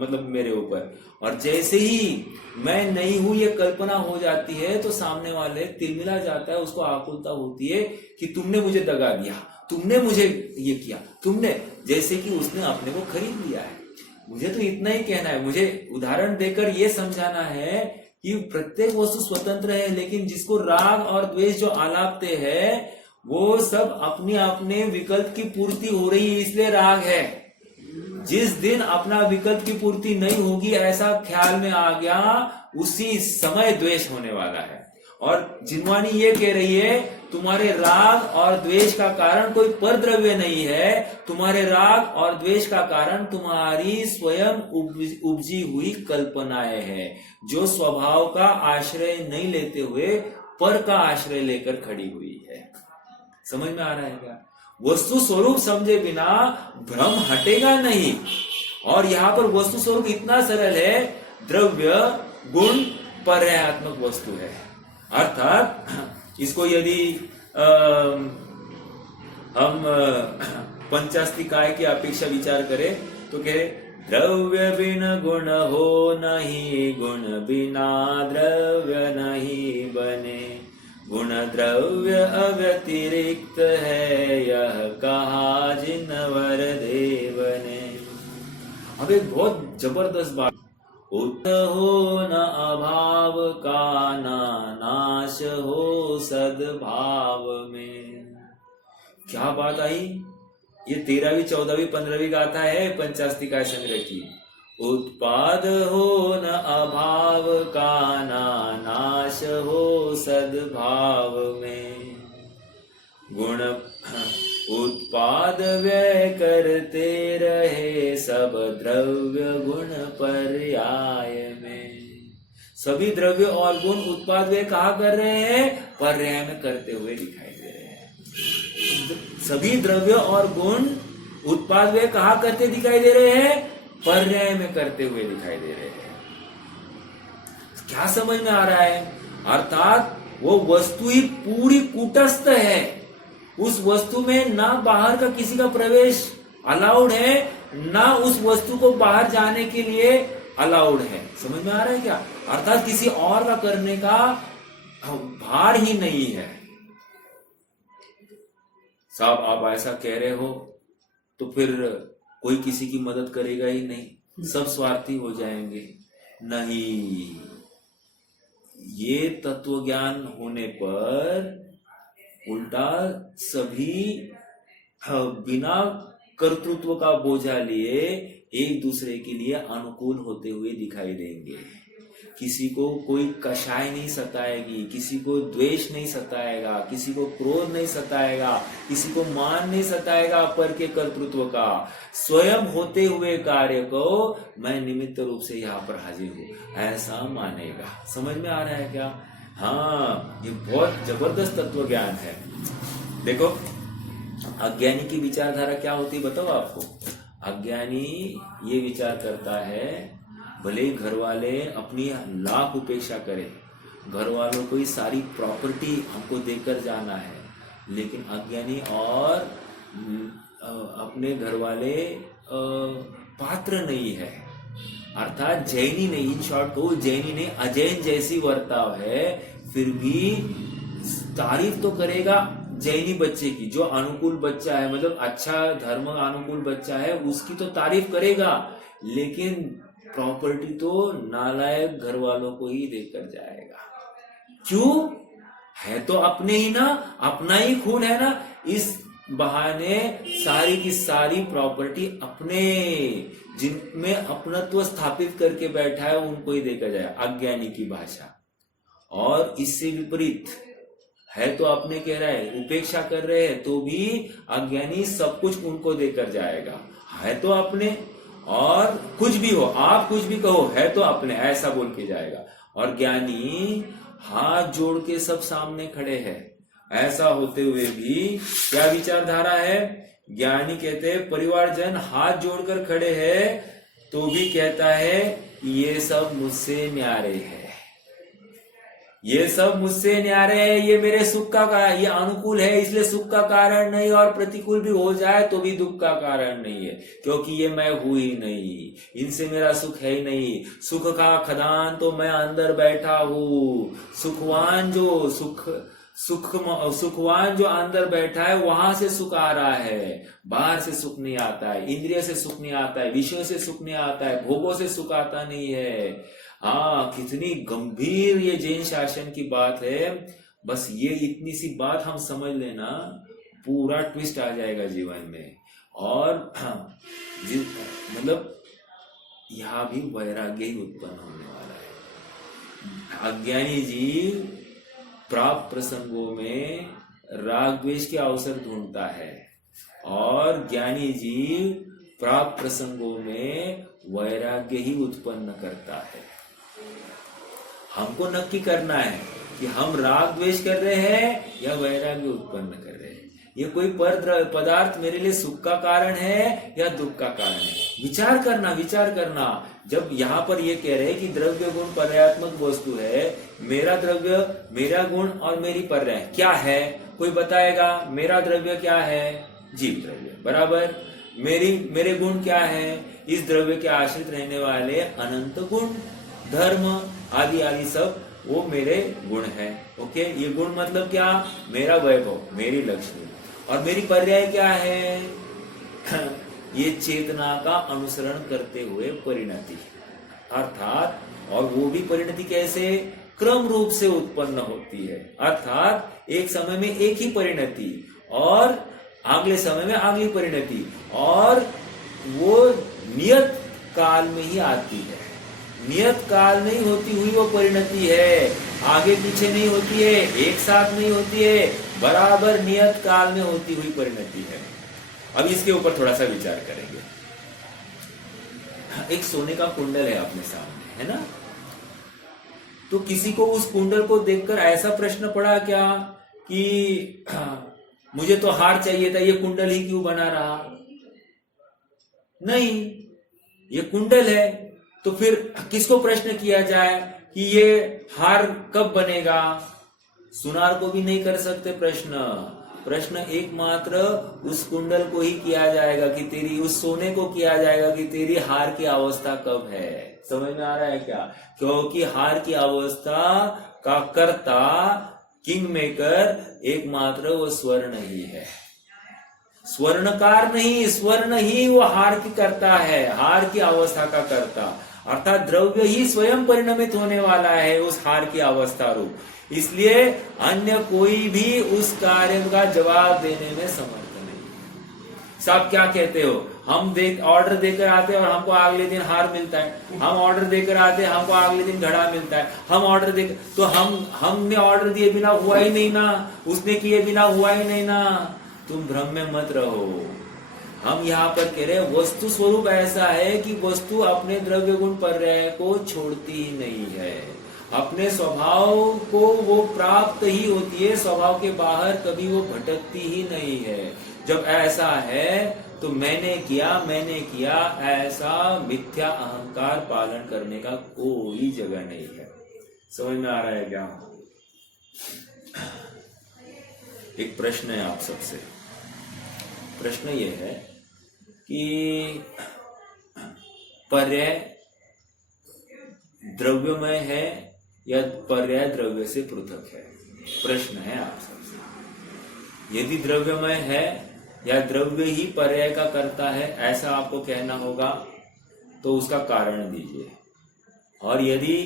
मतलब मेरे ऊपर। और जैसे ही मैं नहीं हूं ये कल्पना हो जाती है तो सामने वाले तिलमिला जाता है, उसको आकुलता होती है कि तुमने मुझे दगा दिया, तुमने मुझे ये किया, तुमने, जैसे कि उसने अपने को खरीद लिया है। मुझे तो इतना ही कहना है, मुझे उदाहरण देकर ये समझाना है कि प्रत्येक वस्तु स्वतंत्र है, लेकिन जिसको राग और द्वेष जो आलापते हैं वो सब अपने अपने विकल्प की पूर्ति हो रही है, इसलिए राग है। जिस दिन अपना विकल्प की पूर्ति नहीं होगी ऐसा ख्याल में आ गया, उसी समय द्वेष होने वाला है। और जिनवानी ये कह रही है तुम्हारे राग और द्वेष का कारण कोई पर द्रव्य नहीं है, तुम्हारे राग और द्वेष का कारण तुम्हारी स्वयं उपजी हुई कल्पनाएं हैं, जो स्वभाव का आश्रय नहीं लेते हुए पर का आश्रय लेकर खड़ी हुई है। समझ में आ रहा है क्या? वस्तु स्वरूप समझे बिना भ्रम हटेगा नहीं। और यहाँ पर वस्तु स्वरूप इतना सरल है, द्रव्य गुण पर्यायात्मक वस्तु है। अर्थात इसको यदि हम पंचास्तिकाय की अपेक्षा विचार करें तो कहे द्रव्य बिन गुण हो नहीं, गुण बिना द्रव्य नहीं बने, गुण द्रव्य अव्यतिरिक्त है यह कहा जिनवर देव ने। अब एक बहुत जबरदस्त बात, उत हो न अभाव का ना नाश हो सद्भाव में। क्या बात आई? ये 13वीं 14वीं 15वीं गाथा है पंचास्तिकाय संग्रह की। उत्पाद हो न अभाव का ना नाश हो सद्भाव में, गुण उत्पाद व्यय करते रहे सब द्रव्य गुण पर्याय में। सभी द्रव्य और गुण उत्पाद व्यय कहा कर रहे हैं? पर्याय में करते हुए दिखाई दे रहे हैं। सभी द्रव्य और गुण उत्पाद व्यय कहा करते दिखाई दे रहे हैं? पर्याय में करते हुए दिखाई दे रहे हैं। क्या समझ में आ रहा है? अर्थात वो वस्तु ही पूरी कूटस्थ है, उस वस्तु में ना बाहर का किसी का प्रवेश अलाउड है, ना उस वस्तु को बाहर जाने के लिए अलाउड है। समझ में आ रहा है क्या? अर्थात किसी और का करने का भार ही नहीं है। साहब आप ऐसा कह रहे हो तो फिर कोई किसी की मदद करेगा ही नहीं, सब स्वार्थी हो जाएंगे। नहीं, ये तत्व ज्ञान होने पर उल्टा सभी बिना कर्तृत्व का बोझा लिए एक दूसरे के लिए अनुकूल होते हुए दिखाई देंगे। किसी को कोई कषाय नहीं सताएगी, किसी को द्वेष नहीं सताएगा, किसी को क्रोध नहीं सताएगा, किसी को मान नहीं सताएगा पर के कर्तृत्व का। स्वयं होते हुए कार्य को मैं निमित्त रूप से यहाँ पर हाजिर हूँ, ऐसा मानेगा। समझ में आ रहा है क्या? हाँ, ये बहुत जबरदस्त तत्व ज्ञान है। देखो अज्ञानी की विचारधारा क्या होती है बताओ आपको। अज्ञानी ये विचार करता है, भले ही घर वाले अपनी लाख उपेक्षा करें, घर वालों को ही सारी प्रॉपर्टी हमको देकर जाना है, लेकिन अज्ञानी और अपने घर वाले पात्र नहीं है। अर्थात जैनी नहीं, इन शॉर्ट तो जैनी नहीं, अजैन जैसी वर्ताव है, फिर भी तारीफ तो करेगा जैनी बच्चे की। जो अनुकूल बच्चा है, मतलब अच्छा धर्म अनुकूल बच्चा है, उसकी तो तारीफ करेगा, लेकिन प्रॉपर्टी तो नालायक घर वालों को ही देकर जाएगा। क्यों? है तो अपने ही ना, अपना ही खून है ना, इस बहाने सारी की सारी प्रॉपर्टी अपने, जिनमें अपनत्व स्थापित करके बैठा है उनको ही देकर जाए, अज्ञानी की भाषा। और इससे विपरीत है तो अपने कह रहा है, उपेक्षा कर रहे हैं तो भी अज्ञानी सब कुछ उनको देकर जाएगा। है तो अपने, और कुछ भी हो, आप कुछ भी कहो, है तो अपने, ऐसा बोल के जाएगा। और ज्ञानी हाथ जोड़ के सब सामने खड़े हैं। ऐसा होते हुए भी क्या विचारधारा है? ज्ञानी कहते हैं परिवारजन हाथ जोड़कर खड़े हैं तो भी कहता है ये सब मुझसे न्यारे है। ये सब मुझसे न्यारे है, ये मेरे सुख का ये अनुकूल है इसलिए सुख का कारण नहीं, और प्रतिकूल भी हो जाए तो भी दुख का कारण नहीं है, क्योंकि ये मैं हूं ही नहीं, इनसे मेरा सुख है ही नहीं। सुख का खदान तो मैं अंदर बैठा हूँ, सुखवान जो अंदर बैठा है वहां से सुख आ रहा है, बाहर से सुख नहीं आता है, इंद्रिय से सुख नहीं आता है, विषयों से सुख नहीं आता है, भोगों से सुख आता नहीं है। हाँ, कितनी गंभीर ये जैन शासन की बात है। बस ये इतनी सी बात हम समझ लेना, पूरा ट्विस्ट आ जाएगा जीवन में। और मतलब यहाँ भी वैराग्य ही उत्पन्न होने वाला है। अज्ञानी जीव प्राप्त प्रसंगों में राग द्वेष के अवसर ढूंढता है, और ज्ञानी जीव प्राप्त प्रसंगों में वैराग्य ही उत्पन्न करता है। हमको नक्की करना है कि हम राग द्वेष कर रहे हैं या वैराग्य उत्पन्न कर रहे हैं। ये कोई पदार्थ मेरे लिए सुख का कारण है या दुख का कारण है, विचार करना। जब यहाँ पर ये कह रहे हैं कि द्रव्य गुण पर्यात्मक वस्तु है, मेरा द्रव्य, मेरा गुण और मेरी पर्याय क्या है, कोई बताएगा? मेरा द्रव्य क्या है? जीव द्रव्य बराबर। मेरे गुण क्या है? इस द्रव्य के आश्रित रहने वाले अनंत गुण, धर्म आदि आदि सब वो मेरे गुण है। ओके, ये गुण मतलब क्या? मेरा वैभव, मेरी लक्ष्मी। और मेरी पर्याय क्या है? ये चेतना का अनुसरण करते हुए परिणति, अर्थात, और वो भी परिणति कैसे? क्रम रूप से उत्पन्न होती है, अर्थात एक समय में एक ही परिणति और अगले समय में अगली परिणति, और वो नियत काल में ही आती है। नियत काल नहीं होती हुई वो परिणति है, आगे पीछे नहीं होती है, एक साथ नहीं होती है, बराबर नियत काल में होती हुई परिणति है। अब इसके ऊपर थोड़ा सा विचार करेंगे। एक सोने का कुंडल है अपने सामने, है ना? तो किसी को उस कुंडल को देखकर ऐसा प्रश्न पड़ा क्या कि मुझे तो हार चाहिए था, ये कुंडल ही क्यों बना रहा? नहीं, ये कुंडल है। तो फिर किसको प्रश्न किया जाए कि ये हार कब बनेगा? सुनार को भी नहीं कर सकते प्रश्न एकमात्र उस कुंडल को ही किया जाएगा कि तेरी, उस सोने को किया जाएगा कि तेरी हार की अवस्था कब है। समझ में आ रहा है क्या? क्योंकि हार की अवस्था का कर्ता, किंग मेकर एकमात्र वो स्वर्ण ही है, स्वर्णकार नहीं, स्वर्ण ही वो हार की करता है, हार की अवस्था का कर्ता, अर्थात द्रव्य ही स्वयं परिणमित होने वाला है उस हार की अवस्था रूप। इसलिए अन्य कोई भी उस कार्य का जवाब देने में समर्थ नहीं। सब क्या कहते हो? हम ऑर्डर देकर आते हैं और हमको अगले दिन हार मिलता है, हम ऑर्डर देकर आते हैं हमको अगले दिन घड़ा मिलता है, हम ऑर्डर देकर, तो हमने ऑर्डर दिए बिना हुआ ही नहीं ना, उसने किए बिना हुआ ही नहीं ना। तुम भ्रम में मत रहो। हम यहाँ पर कह रहे हैं वस्तु स्वरूप ऐसा है कि वस्तु अपने द्रव्य गुण पर्याय को छोड़ती ही नहीं है, अपने स्वभाव को वो प्राप्त ही होती है, स्वभाव के बाहर कभी वो भटकती ही नहीं है। जब ऐसा है तो मैंने किया ऐसा मिथ्या अहंकार पालन करने का कोई जगह नहीं है। समझ में आ रहा है क्या? एक प्रश्न है आप सबसे। प्रश्न ये है कि पर्याय द्रव्यमय है या पर्याय द्रव्य से पृथक है? प्रश्न है आप सबसे। यदि द्रव्यमय है या द्रव्य ही पर्याय का करता है ऐसा आपको कहना होगा तो उसका कारण दीजिए। और यदि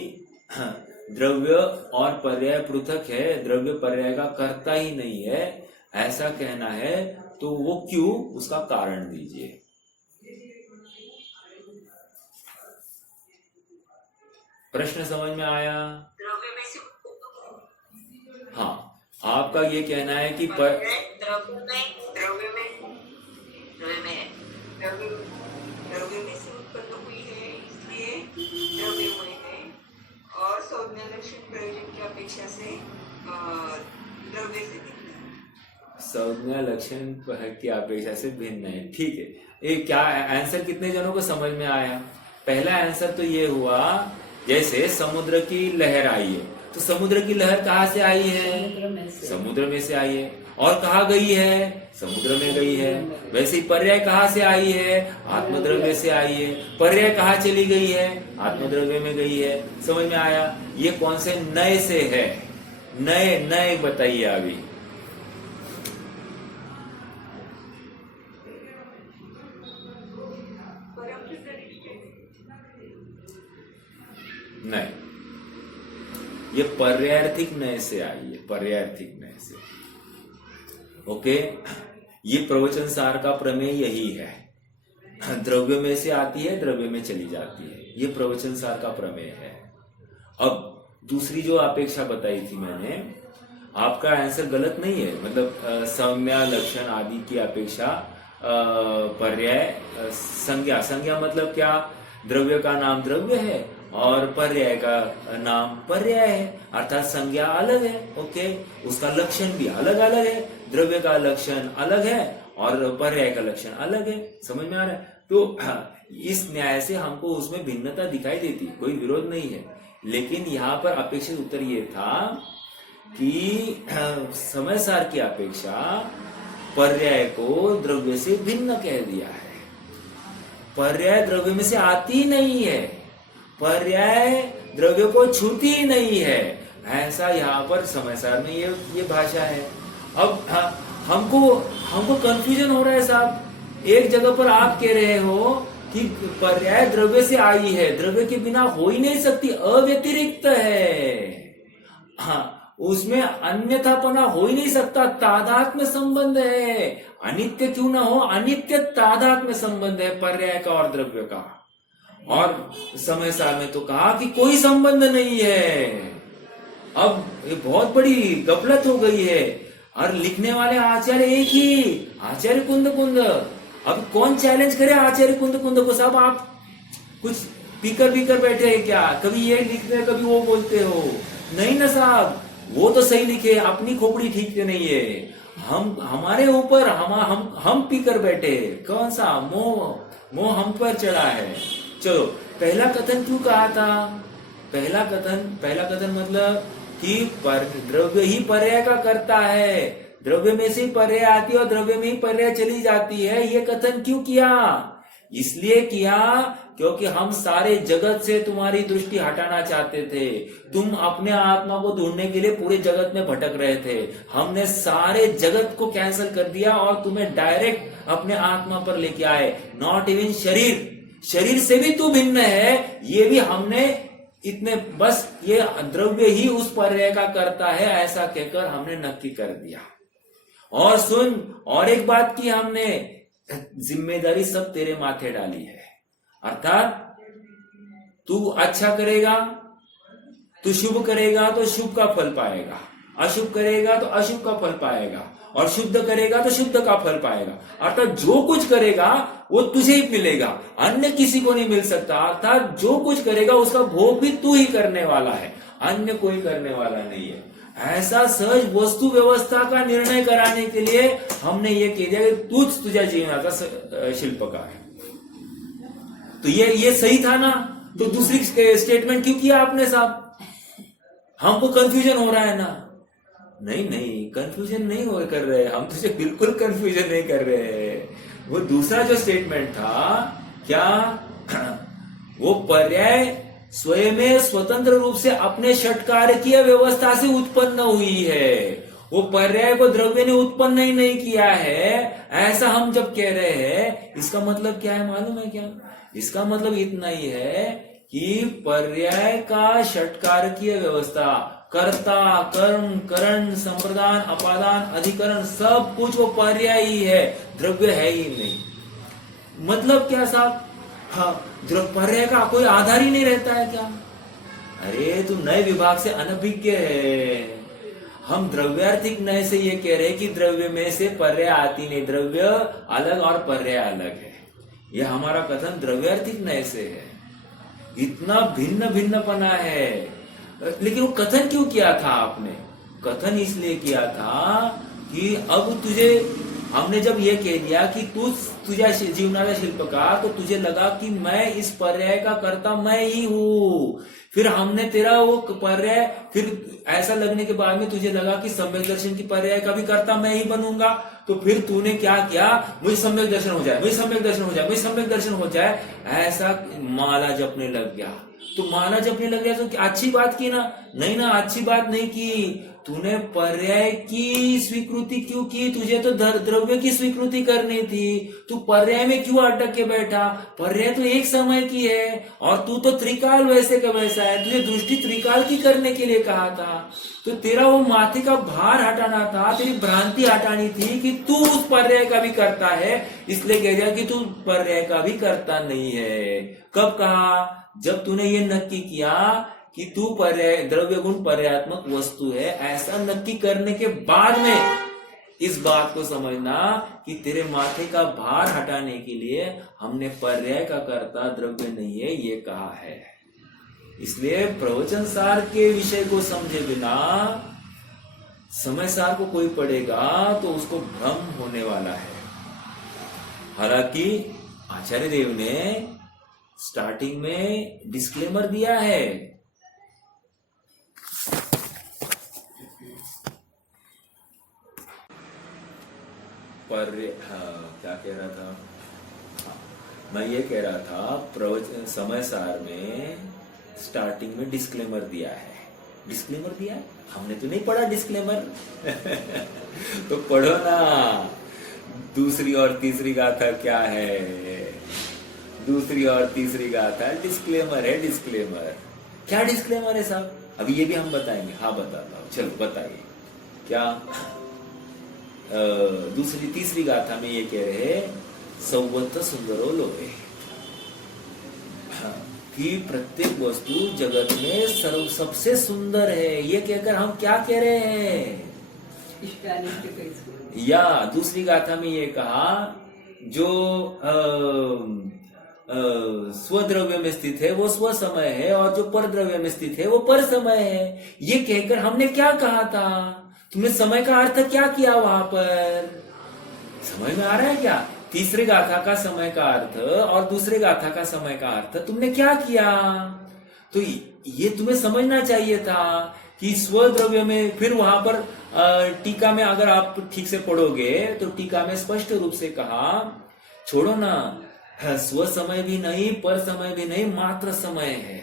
द्रव्य और पर्याय पृथक है, द्रव्य पर्याय का करता ही नहीं है ऐसा कहना है तो वो क्यों, उसका कारण दीजिए। प्रश्न समझ में आया? हाँ, आपका ये कहना है कि द्रव्य में से उत्पन्न हुई है इसलिए द्रव्यमय है, और संज्ञा लक्षण प्रयोजन की अपेक्षा से द्रव्य से भिन्न है। संज्ञा लक्षण की अपेक्षा से भिन्न है, ठीक है। ये क्या आंसर कितने जनों को समझ में आया? पहला आंसर तो ये हुआ जैसे समुद्र की लहर आई है, तो समुद्र की लहर कहाँ से आई है? समुद्र में से आई है। और कहाँ गई है? समुद्र में गई है। वैसे ही पर्याय कहाँ से आई है? आत्मद्रव्य से आई है। पर्याय कहाँ चली गई है? आत्मद्रव्य में गई है। समझ में आया? ये कौन से नए से है? नए नए बताइए अभी। नहीं, ये पर्यायर्थिक नए से आई है। पर्यायर्थिक नए से। ओके, ये प्रवचन सार का प्रमेय यही है। द्रव्य में से आती है, द्रव्य में चली जाती है। ये प्रवचन सार का प्रमेय है। अब दूसरी जो अपेक्षा बताई थी मैंने, आपका आंसर गलत नहीं है। मतलब संज्ञा लक्षण आदि की अपेक्षा पर्याय संज्ञा। संज्ञा मतलब क्या? द्रव्य का नाम द्रव्य है और पर्याय का नाम पर्याय है, अर्थात संज्ञा अलग है। ओके, उसका लक्षण भी अलग अलग है। द्रव्य का लक्षण अलग है और पर्याय का लक्षण अलग है। समझ में आ रहा है? तो इस न्याय से हमको उसमें भिन्नता दिखाई देती, कोई विरोध नहीं है। लेकिन यहाँ पर अपेक्षित उत्तर ये था कि समय सार की अपेक्षा पर्याय को द्रव्य से भिन्न कह दिया है। पर्याय द्रव्य में से आती नहीं है, पर्याय द्रव्य को छूती ही नहीं है। ऐसा यहाँ पर समय सार में ये भाषा है। अब हमको कंफ्यूजन हो रहा है साहब। एक जगह पर आप कह रहे हो कि पर्याय द्रव्य से आई है, द्रव्य के बिना हो ही नहीं सकती, अव्यतिरिक्त है। हाँ, उसमें अन्यथापना हो ही नहीं सकता, तादात्म्य संबंध है। अनित्य क्यों ना हो, अनित्य तादात्म्य संबंध है पर्याय का और द्रव्य का। और समय सार में तो कहा कि कोई संबंध नहीं है। अब ये बहुत बड़ी गफलत हो गई है। और लिखने वाले आचार्य एक ही, आचार्य कुंद। अब कौन चैलेंज करे आचार्य कुंद को? साहब आप कुछ पीकर बैठे हैं क्या? कभी ये लिखते हैं, कभी वो बोलते हो। नहीं ना साहब, वो तो सही लिखे, अपनी खोपड़ी ठीक से नहीं है। हमारे ऊपर हम पीकर बैठे। कौन सा मोह हम पर चढ़ा है। चलो, पहला कथन क्यों कहा था? पहला कथन मतलब कि द्रव्य ही पर्याय का करता है, द्रव्य में से पर्याय आती है और द्रव्य में ही पर्याय चली जाती है। ये कथन क्यों किया? इसलिए किया क्योंकि हम सारे जगत से तुम्हारी दृष्टि हटाना चाहते थे। तुम अपने आत्मा को ढूंढने के लिए पूरे जगत में भटक रहे थे। हमने सारे जगत को कैंसिल कर दिया और तुम्हें डायरेक्ट अपने आत्मा पर लेके आए। नॉट इवन शरीर से भी तू भिन्न है, ये भी हमने इतने बस ये द्रव्य ही उस पर्याय का करता है, ऐसा कहकर हमने नक्की कर दिया। और सुन, और एक बात की हमने, जिम्मेदारी सब तेरे माथे डाली है। अर्थात तू अच्छा करेगा, तू शुभ करेगा तो शुभ का फल पाएगा, अशुभ करेगा तो अशुभ का फल पाएगा, और शुद्ध करेगा तो शुद्ध का फल पाएगा। अर्थात जो कुछ करेगा वो तुझे ही मिलेगा, अन्य किसी को नहीं मिल सकता। अर्थात जो कुछ करेगा उसका भोग भी तू ही करने वाला है, अन्य कोई करने वाला नहीं है। ऐसा सहज वस्तु व्यवस्था का निर्णय कराने के लिए हमने ये कह दिया कि तुझ्या जीवनाचा शिल्पकार है। तो ये सही था ना? तो दूसरी स्टेटमेंट क्यों किया आपने साहब? हमको कंफ्यूजन हो रहा है ना? नहीं, कंफ्यूजन नहीं हो कर रहे, हम तुझे बिल्कुल कंफ्यूजन नहीं कर रहे। वो दूसरा जो स्टेटमेंट था क्या, वो पर्याय स्वयं स्वतंत्र रूप से अपने षटकारकीय व्यवस्था से उत्पन्न हुई है। वो पर्याय को द्रव्य ने उत्पन्न ही नहीं किया है, ऐसा हम जब कह रहे हैं। इसका मतलब क्या है मालूम है क्या? इसका मतलब इतना ही है कि पर्याय का षटकारकीय व्यवस्था, कर्ता, कर्म, करण, संप्रदान, अपादान, अधिकरण, सब कुछ वो पर्याय ही है, द्रव्य है ही नहीं। मतलब क्या साहब? हाँ, पर्याय का कोई आधार ही नहीं रहता है क्या? अरे तू नए विभाग से अनभिज्ञ है। हम द्रव्यार्थिक नए से ये कह रहे हैं कि द्रव्य में से पर्याय आती नहीं, द्रव्य अलग और पर्याय अलग है। ये हमारा कथन द्रव्यार्थिक नए से है। इतना भिन्नपना है। लेकिन वो कथन क्यों किया था आपने? कथन इसलिए किया था कि अब तुझे हमने जब ये कह दिया कि तू तुझा जीवनाचा शिल्पकार, तो तुझे लगा कि मैं इस पर्याय का कर्ता मैं ही हूं। फिर हमने तेरा वो पर्याय, फिर ऐसा लगने के बाद में तुझे लगा कि सम्यक दर्शन की पर्याय का भी कर्ता मैं ही बनूंगा। तो फिर तूने क्या किया, मुझे सम्यक दर्शन हो जाए, मुझे सम्यक दर्शन हो जाए, मुझे सम्यक दर्शन हो जाए, ऐसा माला जपने लग गया। तो माला जपने लग गया तो अच्छी बात की ना? नहीं ना, अच्छी बात नहीं की। तूने पर्याय की स्वीकृति क्यों की? तुझे तो द्रव्य की स्वीकृति करनी थी। तू पर्याय में क्यों अटक के बैठा? पर्याय तो एक समय की है और तू तो त्रिकाल वैसे का वैसा है। तुझे दृष्टि त्रिकाल की करने के लिए कहा था। तो तेरा वो माथे का भार हटाना था, तेरी भ्रांति हटानी थी कि तू उस पर्याय का भी करता है। इसलिए कह दिया कि तू पर्याय का भी करता नहीं है। कब कहा? जब तूने ये नक्की किया कि तू पर्याय द्रव्य गुण पर्यात्मक वस्तु है, ऐसा नक्की करने के बाद में इस बात को समझना कि तेरे माथे का भार हटाने के लिए हमने पर्याय का कर्ता द्रव्य नहीं है ये कहा है। इसलिए प्रवचन सार के विषय को समझे बिना समय सार को कोई पढ़ेगा तो उसको भ्रम होने वाला है। हालांकि आचार्य देव ने स्टार्टिंग में डिस्क्लेमर दिया है। पर क्या कह रहा था? मैं ये कह रहा था प्रवचन समय सार में स्टार्टिंग में डिस्क्लेमर दिया है। डिस्क्लेमर दिया है? हमने तो नहीं पढ़ा डिस्क्लेमर। तो पढ़ो ना। दूसरी और तीसरी गाथा क्या है? दूसरी और तीसरी गाथा डिस्क्लेमर है। डिस्क्लेमर क्या डिस्क्लेमर है साहब? अभी ये भी हम बताएंगे। हाँ बताता हूँ, चलो बताइए क्या। दूसरी तीसरी गाथा में ये कह रहे सौवत्त सुंदरो लोहे, कि प्रत्येक वस्तु जगत में सबसे सुंदर है। ये कहकर हम क्या कह रहे हैं? या दूसरी गाथा में ये कहा जो स्वद्रव्य में स्थित है वो स्व समय है और जो पर द्रव्य में स्थित है वो पर समय है। ये कहकर हमने क्या कहा था? तुमने समय का अर्थ क्या किया वहां पर? समझ में आ रहा है क्या? तीसरे गाथा का समय का अर्थ और दूसरे गाथा का समय का अर्थ तुमने क्या किया? तो ये तुम्हें समझना चाहिए था कि स्वद्रव्य में, फिर वहां पर टीका में अगर आप ठीक से पढ़ोगे तो टीका में स्पष्ट रूप से कहा, छोड़ो ना, स्व समय भी नहीं पर समय भी नहीं, मात्र समय है,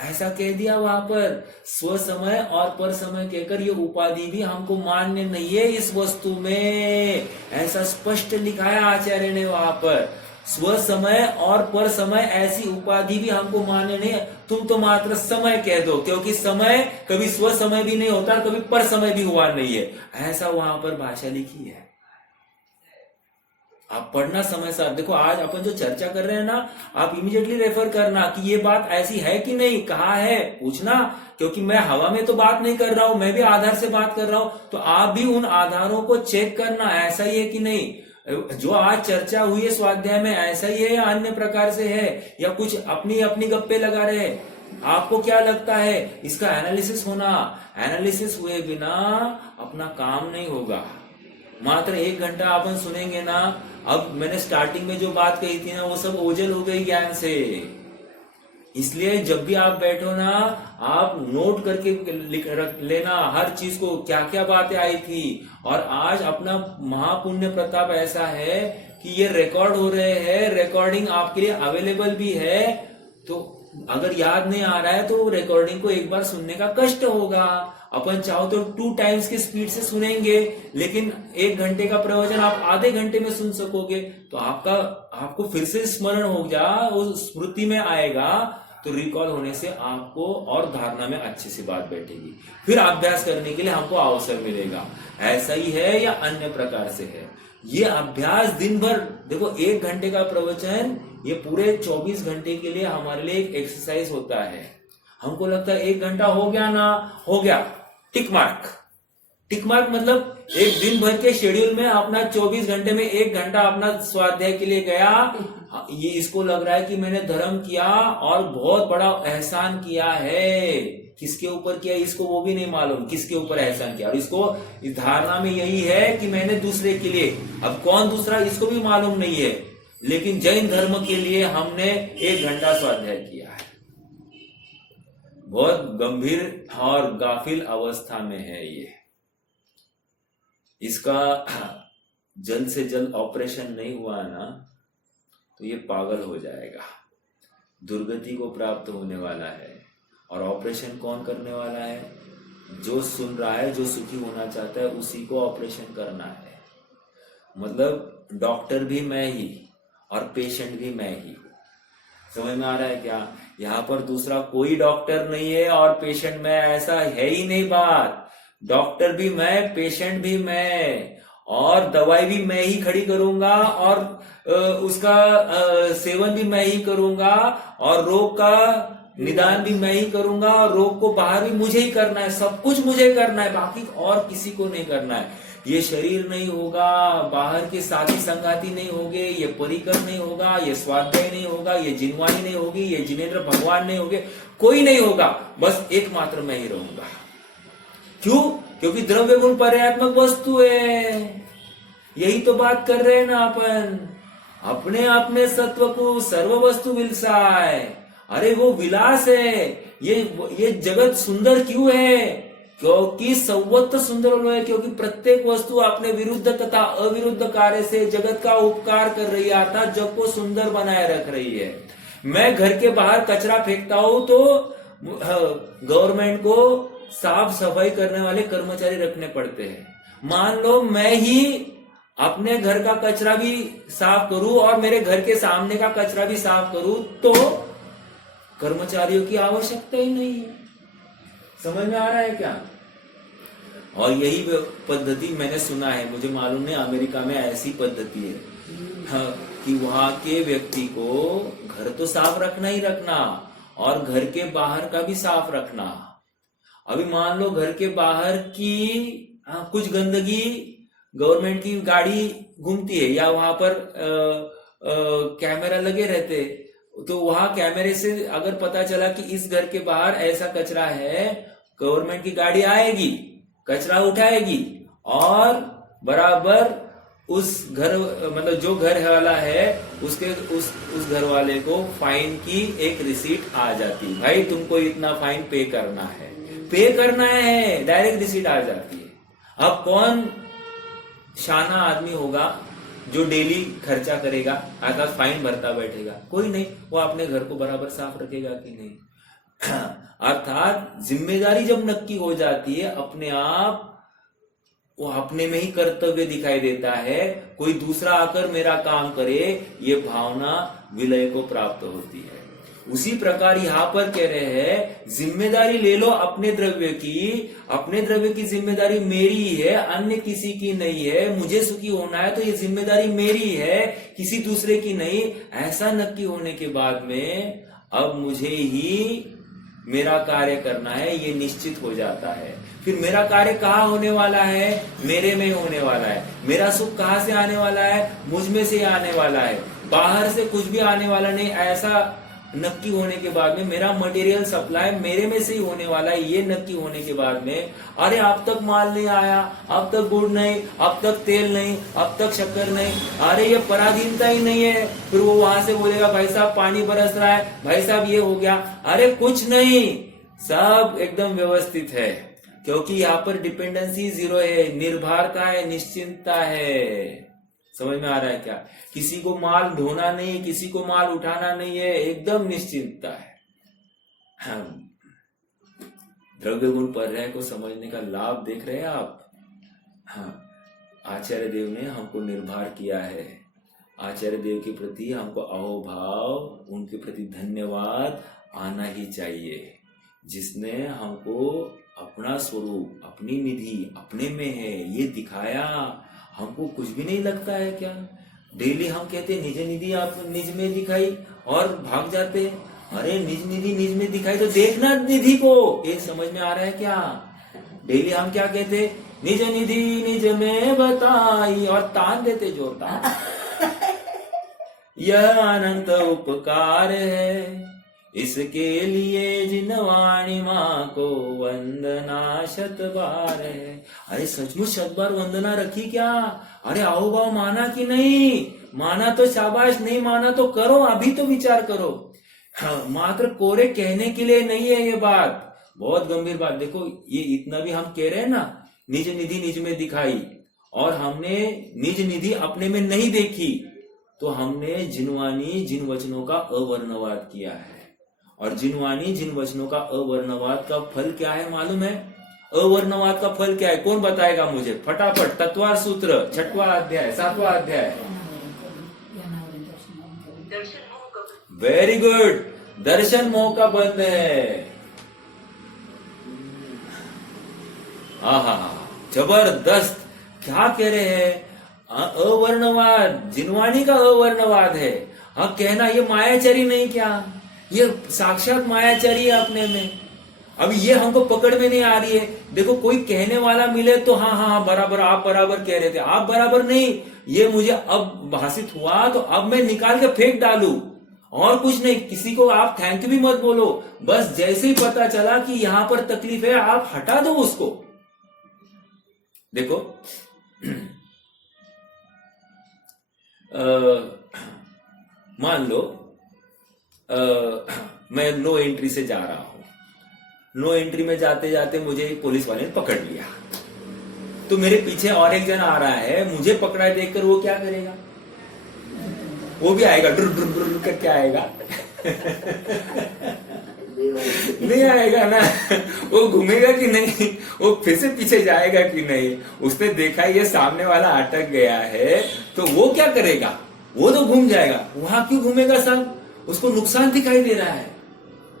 ऐसा कह दिया वहां पर। स्व समय और पर समय कहकर ये उपाधि भी हमको मान्य नहीं है इस वस्तु में, ऐसा स्पष्ट लिखा है आचार्य ने वहां पर। स्व समय और पर समय ऐसी उपाधि भी हमको मान्य नहीं है। तुम तो मात्र समय कह दो, क्योंकि समय कभी स्व समय भी नहीं होता, कभी पर समय भी हुआ नहीं है, ऐसा वहां पर भाषा लिखी है। आप पढ़ना समय सार। देखो आज अपन जो चर्चा कर रहे हैं ना, आप इमीडिएटली रेफर करना कि ये बात ऐसी है कि नहीं, कहा है, पूछना, क्योंकि मैं हवा में तो बात नहीं कर रहा हूं, मैं भी आधार से बात कर रहा हूं, तो आप भी उन आधारों को चेक करना, ऐसा ही है कि नहीं, जो आज चर्चा हुई है स्वाध्याय में ऐसा ही है या अन्य प्रकार से है, या कुछ अपनी अपनी गप्पे लगा रहे हैं। आपको क्या लगता है? इसका एनालिसिस होना। एनालिसिस हुए बिना अपना काम नहीं होगा। मात्र 1 घंटा अपन सुनेंगे ना, अब मैंने स्टार्टिंग में जो बात कही थी ना, वो सब ओझल हो गई ज्ञान से। इसलिए जब भी आप बैठो ना, आप नोट करके लिख रख लेना हर चीज को, क्या क्या बातें आई थी। और आज अपना महापुण्य प्रताप ऐसा है कि ये रिकॉर्ड हो रहे हैं, रिकॉर्डिंग आपके लिए अवेलेबल भी है। तो अगर याद नहीं आ रहा है तो रिकॉर्डिंग को एक बार सुनने का कष्ट होगा। अपन चाहो तो 2 टाइम्स की स्पीड से सुनेंगे, लेकिन 1 घंटे का प्रवचन आप आधे घंटे में सुन सकोगे, तो आपको फिर से स्मरण हो जा, वो स्मृति में आएगा, तो रिकॉल होने से आपको और धारणा में अच्छे से बात बैठेगी। फिर अभ्यास करने के लिए हमको अवसर मिलेगा। ऐसा ही है या अन्य प्रकार से है? ये अभ्यास दिन भर, देखो 1 घंटे का प्रवचन ये पूरे 24 घंटे के लिए हमारे लिए एक एक्सरसाइज होता है। हमको लगता है 1 घंटा हो गया ना, हो गया, टिक मार्क, टिक मार्क मतलब एक दिन भर के शेड्यूल में अपना 24 घंटे में 1 घंटा अपना स्वाध्याय के लिए गया, ये इसको लग रहा है कि मैंने धर्म किया और बहुत बड़ा एहसान किया है। किसके ऊपर किया इसको वो भी नहीं मालूम, किसके ऊपर एहसान किया। और इसको इस धारणा में यही है कि मैंने दूसरे के लिए, अब कौन दूसरा इसको भी मालूम नहीं है, लेकिन जैन धर्म के लिए हमने 1 घंटा स्वाध्याय किया है। बहुत गंभीर और गाफिल अवस्था में है ये। इसका जल्द से जल्द ऑपरेशन नहीं हुआ ना तो ये पागल हो जाएगा, दुर्गति को प्राप्त होने वाला है। और ऑपरेशन कौन करने वाला है? जो सुन रहा है, जो सुखी होना चाहता है, उसी को ऑपरेशन करना है। मतलब डॉक्टर भी मैं ही और पेशेंट भी मैं ही हूं। समझ में आ रहा है क्या? यहाँ पर दूसरा कोई डॉक्टर नहीं है और पेशेंट मैं, ऐसा है ही नहीं बात। डॉक्टर भी मैं, पेशेंट भी मैं, और दवाई भी मैं ही खड़ी करूंगा और उसका सेवन भी मैं ही करूंगा और रोग का निदान भी मैं ही करूंगा और रोग को बाहर भी मुझे ही करना है। सब कुछ मुझे करना है, बाकी और किसी को नहीं करना है। ये शरीर नहीं होगा, बाहर के साथी संगाती नहीं होंगे, ये परिकर नहीं होगा, ये स्वाध्याय नहीं होगा, ये जिनवानी नहीं होगी, ये जिनेन्द्र भगवान नहीं होंगे, कोई नहीं होगा, बस एकमात्र मैं ही रहूंगा। क्यों? क्योंकि द्रव्य गुण पर्यात्मक वस्तु है। यही तो बात कर रहे हैं ना अपन। अपने आप में सत्व को सर्व वस्तु विलसाय। अरे वो विलास है। ये जगत सुंदर क्यों है? क्योंकि सर्वत्र सुंदर है, क्योंकि प्रत्येक वस्तु अपने विरुद्ध तथा अविरुद्ध कार्य से जगत का उपकार कर रही है, अर्थात जग को सुंदर बनाए रख रही है। मैं घर के बाहर कचरा फेंकता हूं तो गवर्नमेंट को साफ सफाई करने वाले कर्मचारी रखने पड़ते हैं। मान लो मैं ही अपने घर का कचरा भी साफ करूं और मेरे घर के सामने का कचरा भी साफ करूं तो कर्मचारियों की आवश्यकता ही नहीं है। समझ में आ रहा है क्या? और यही पद्धति मैंने सुना है, मुझे मालूम नहीं अमेरिका में ऐसी पद्धति है। हाँ, कि वहां के व्यक्ति को घर तो साफ रखना ही रखना और घर के बाहर का भी साफ रखना। अभी मान लो घर के बाहर की कुछ गंदगी, गवर्नमेंट की गाड़ी घूमती है या वहां पर कैमरा लगे रहते, तो वहां कैमरे से अगर पता चला कि इस घर के बाहर ऐसा कचरा है, गवर्नमेंट की गाड़ी आएगी, कचरा उठाएगी और बराबर उस घर, मतलब जो घर वाला है उसके उस घर वाले को फाइन की एक रिसीट आ जाती। भाई तुमको इतना फाइन पे करना है, डायरेक्ट रिसीट आ जाती है। अब कौन शाना आदमी होगा जो डेली खर्चा करेगा, अर्थात फाइन भरता बैठेगा? कोई नहीं। वो अपने घर को बराबर साफ रखेगा कि नहीं? अर्थात जिम्मेदारी जब नक्की हो जाती है, अपने आप वो अपने में ही कर्तव्य दिखाई देता है, कोई दूसरा आकर मेरा काम करे, ये भावना विलय को प्राप्त होती है। उसी प्रकार यहां पर कह रहे हैं जिम्मेदारी ले लो अपने द्रव्य की जिम्मेदारी मेरी ही है, अन्य किसी की नहीं है। मुझे सुखी होना है तो ये जिम्मेदारी मेरी है, किसी दूसरे की नहीं। ऐसा नक्की होने के बाद में अब मुझे ही मेरा कार्य करना है, ये निश्चित हो जाता है। फिर मेरा कार्य कहाँ होने वाला है? मेरे में होने वाला है। मेरा सुख कहाँ से आने वाला है? मुझ में से आने वाला है, बाहर से कुछ भी आने वाला नहीं। ऐसा नक्की होने के बाद में मेरा मटेरियल सप्लाई मेरे में से ही होने वाला है। ये नक्की होने के बाद में अरे अब तक माल नहीं आया, अब तक गुड़ नहीं, अब तक तेल नहीं, अब तक शक्कर नहीं, अरे ये पराधीनता ही नहीं है। फिर वो वहां से बोलेगा भाई साहब पानी बरस रहा है, भाई साहब ये हो गया। अरे कुछ नहीं, सब एकदम व्यवस्थित है, क्योंकि यहाँ पर डिपेंडेंसी जीरो है, निर्भरता है, निश्चिंतता है। समझ में आ रहा है क्या? किसी को माल ढोना नहीं, किसी को माल उठाना नहीं है, एकदम निश्चिंतता है। द्रव्य गुण पर्याय को समझने का लाभ देख रहे हैं आप? हाँ, आचार्य देव ने हमको निर्भर किया है। आचार्य देव के प्रति हमको अहोभाव, उनके प्रति धन्यवाद आना ही चाहिए, जिसने हमको अपना स्वरूप, अपनी निधि अपने में है ये दिखाया। हमको कुछ भी नहीं लगता है क्या? डेली हम कहते निज निधि आप निज में दिखाई और भाग जाते। अरे निज निधि निज में दिखाई तो देखना निधि को, ये समझ में आ रहा है क्या? डेली हम क्या कहते? निज निधि निज में बताई, और तान देते जोरदार। यह अनंत उपकार है, इसके लिए जिनवाणी माँ को वंदना शत बार है। अरे सचमुच शत बार वंदना रखी क्या? अरे आओ भाव माना कि नहीं? माना तो शाबाश, नहीं माना तो करो, अभी तो विचार करो। हाँ, मात्र कोरे कहने के लिए नहीं है ये बात, बहुत गंभीर बात। देखो ये इतना भी हम कह रहे हैं ना, निज निधि निज में दिखाई, और हमने निज निधि अपने में नहीं देखी, तो हमने जिनवाणी जिन वचनों का अवर्णवाद किया है। और जिनवाणी जिन वचनों का अवर्णवाद का फल क्या है मालूम है? अवर्णवाद का फल क्या है? कौन बताएगा मुझे फटाफट? तत्वार सूत्र 6वां अध्याय 7वां अध्याय। दर्शन मोह का वेरी गुड, दर्शन मोह का बंध है। आहा, जबरदस्त। क्या कह रहे हैं? अवर्णवाद, जिनवाणी का अवर्णवाद है। हाँ, कहना ये मायाचारी नहीं क्या? ये साक्षात मायाचारी है अपने में। अब ये हमको पकड़ में नहीं आ रही है। देखो कोई कहने वाला मिले तो हाँ हाँ हाँ बराबर, आप बराबर कह रहे थे, आप बराबर नहीं, ये मुझे अब भाषित हुआ तो अब मैं निकाल के फेंक डालू, और कुछ नहीं। किसी को आप थैंक यू भी मत बोलो, बस जैसे ही पता चला कि यहां पर तकलीफ है आप हटा दो उसको। देखो मान लो मैं नो एंट्री से जा रहा हूं, नो एंट्री में जाते जाते मुझे पुलिस वाले ने पकड़ लिया, तो मेरे पीछे और एक जन आ रहा है, मुझे पकड़ा देखकर वो क्या करेगा? वो भी आएगा, डुर डुर डुर करके आएगा। नहीं आएगा ना, वो घूमेगा कि नहीं, वो फिर से पीछे जाएगा कि नहीं? उसने देखा ये सामने वाला अटक गया है, तो वो क्या करेगा? वो तो घूम जाएगा। वहां क्यों घूमेगा साहब? उसको नुकसान दिखाई दे रहा है।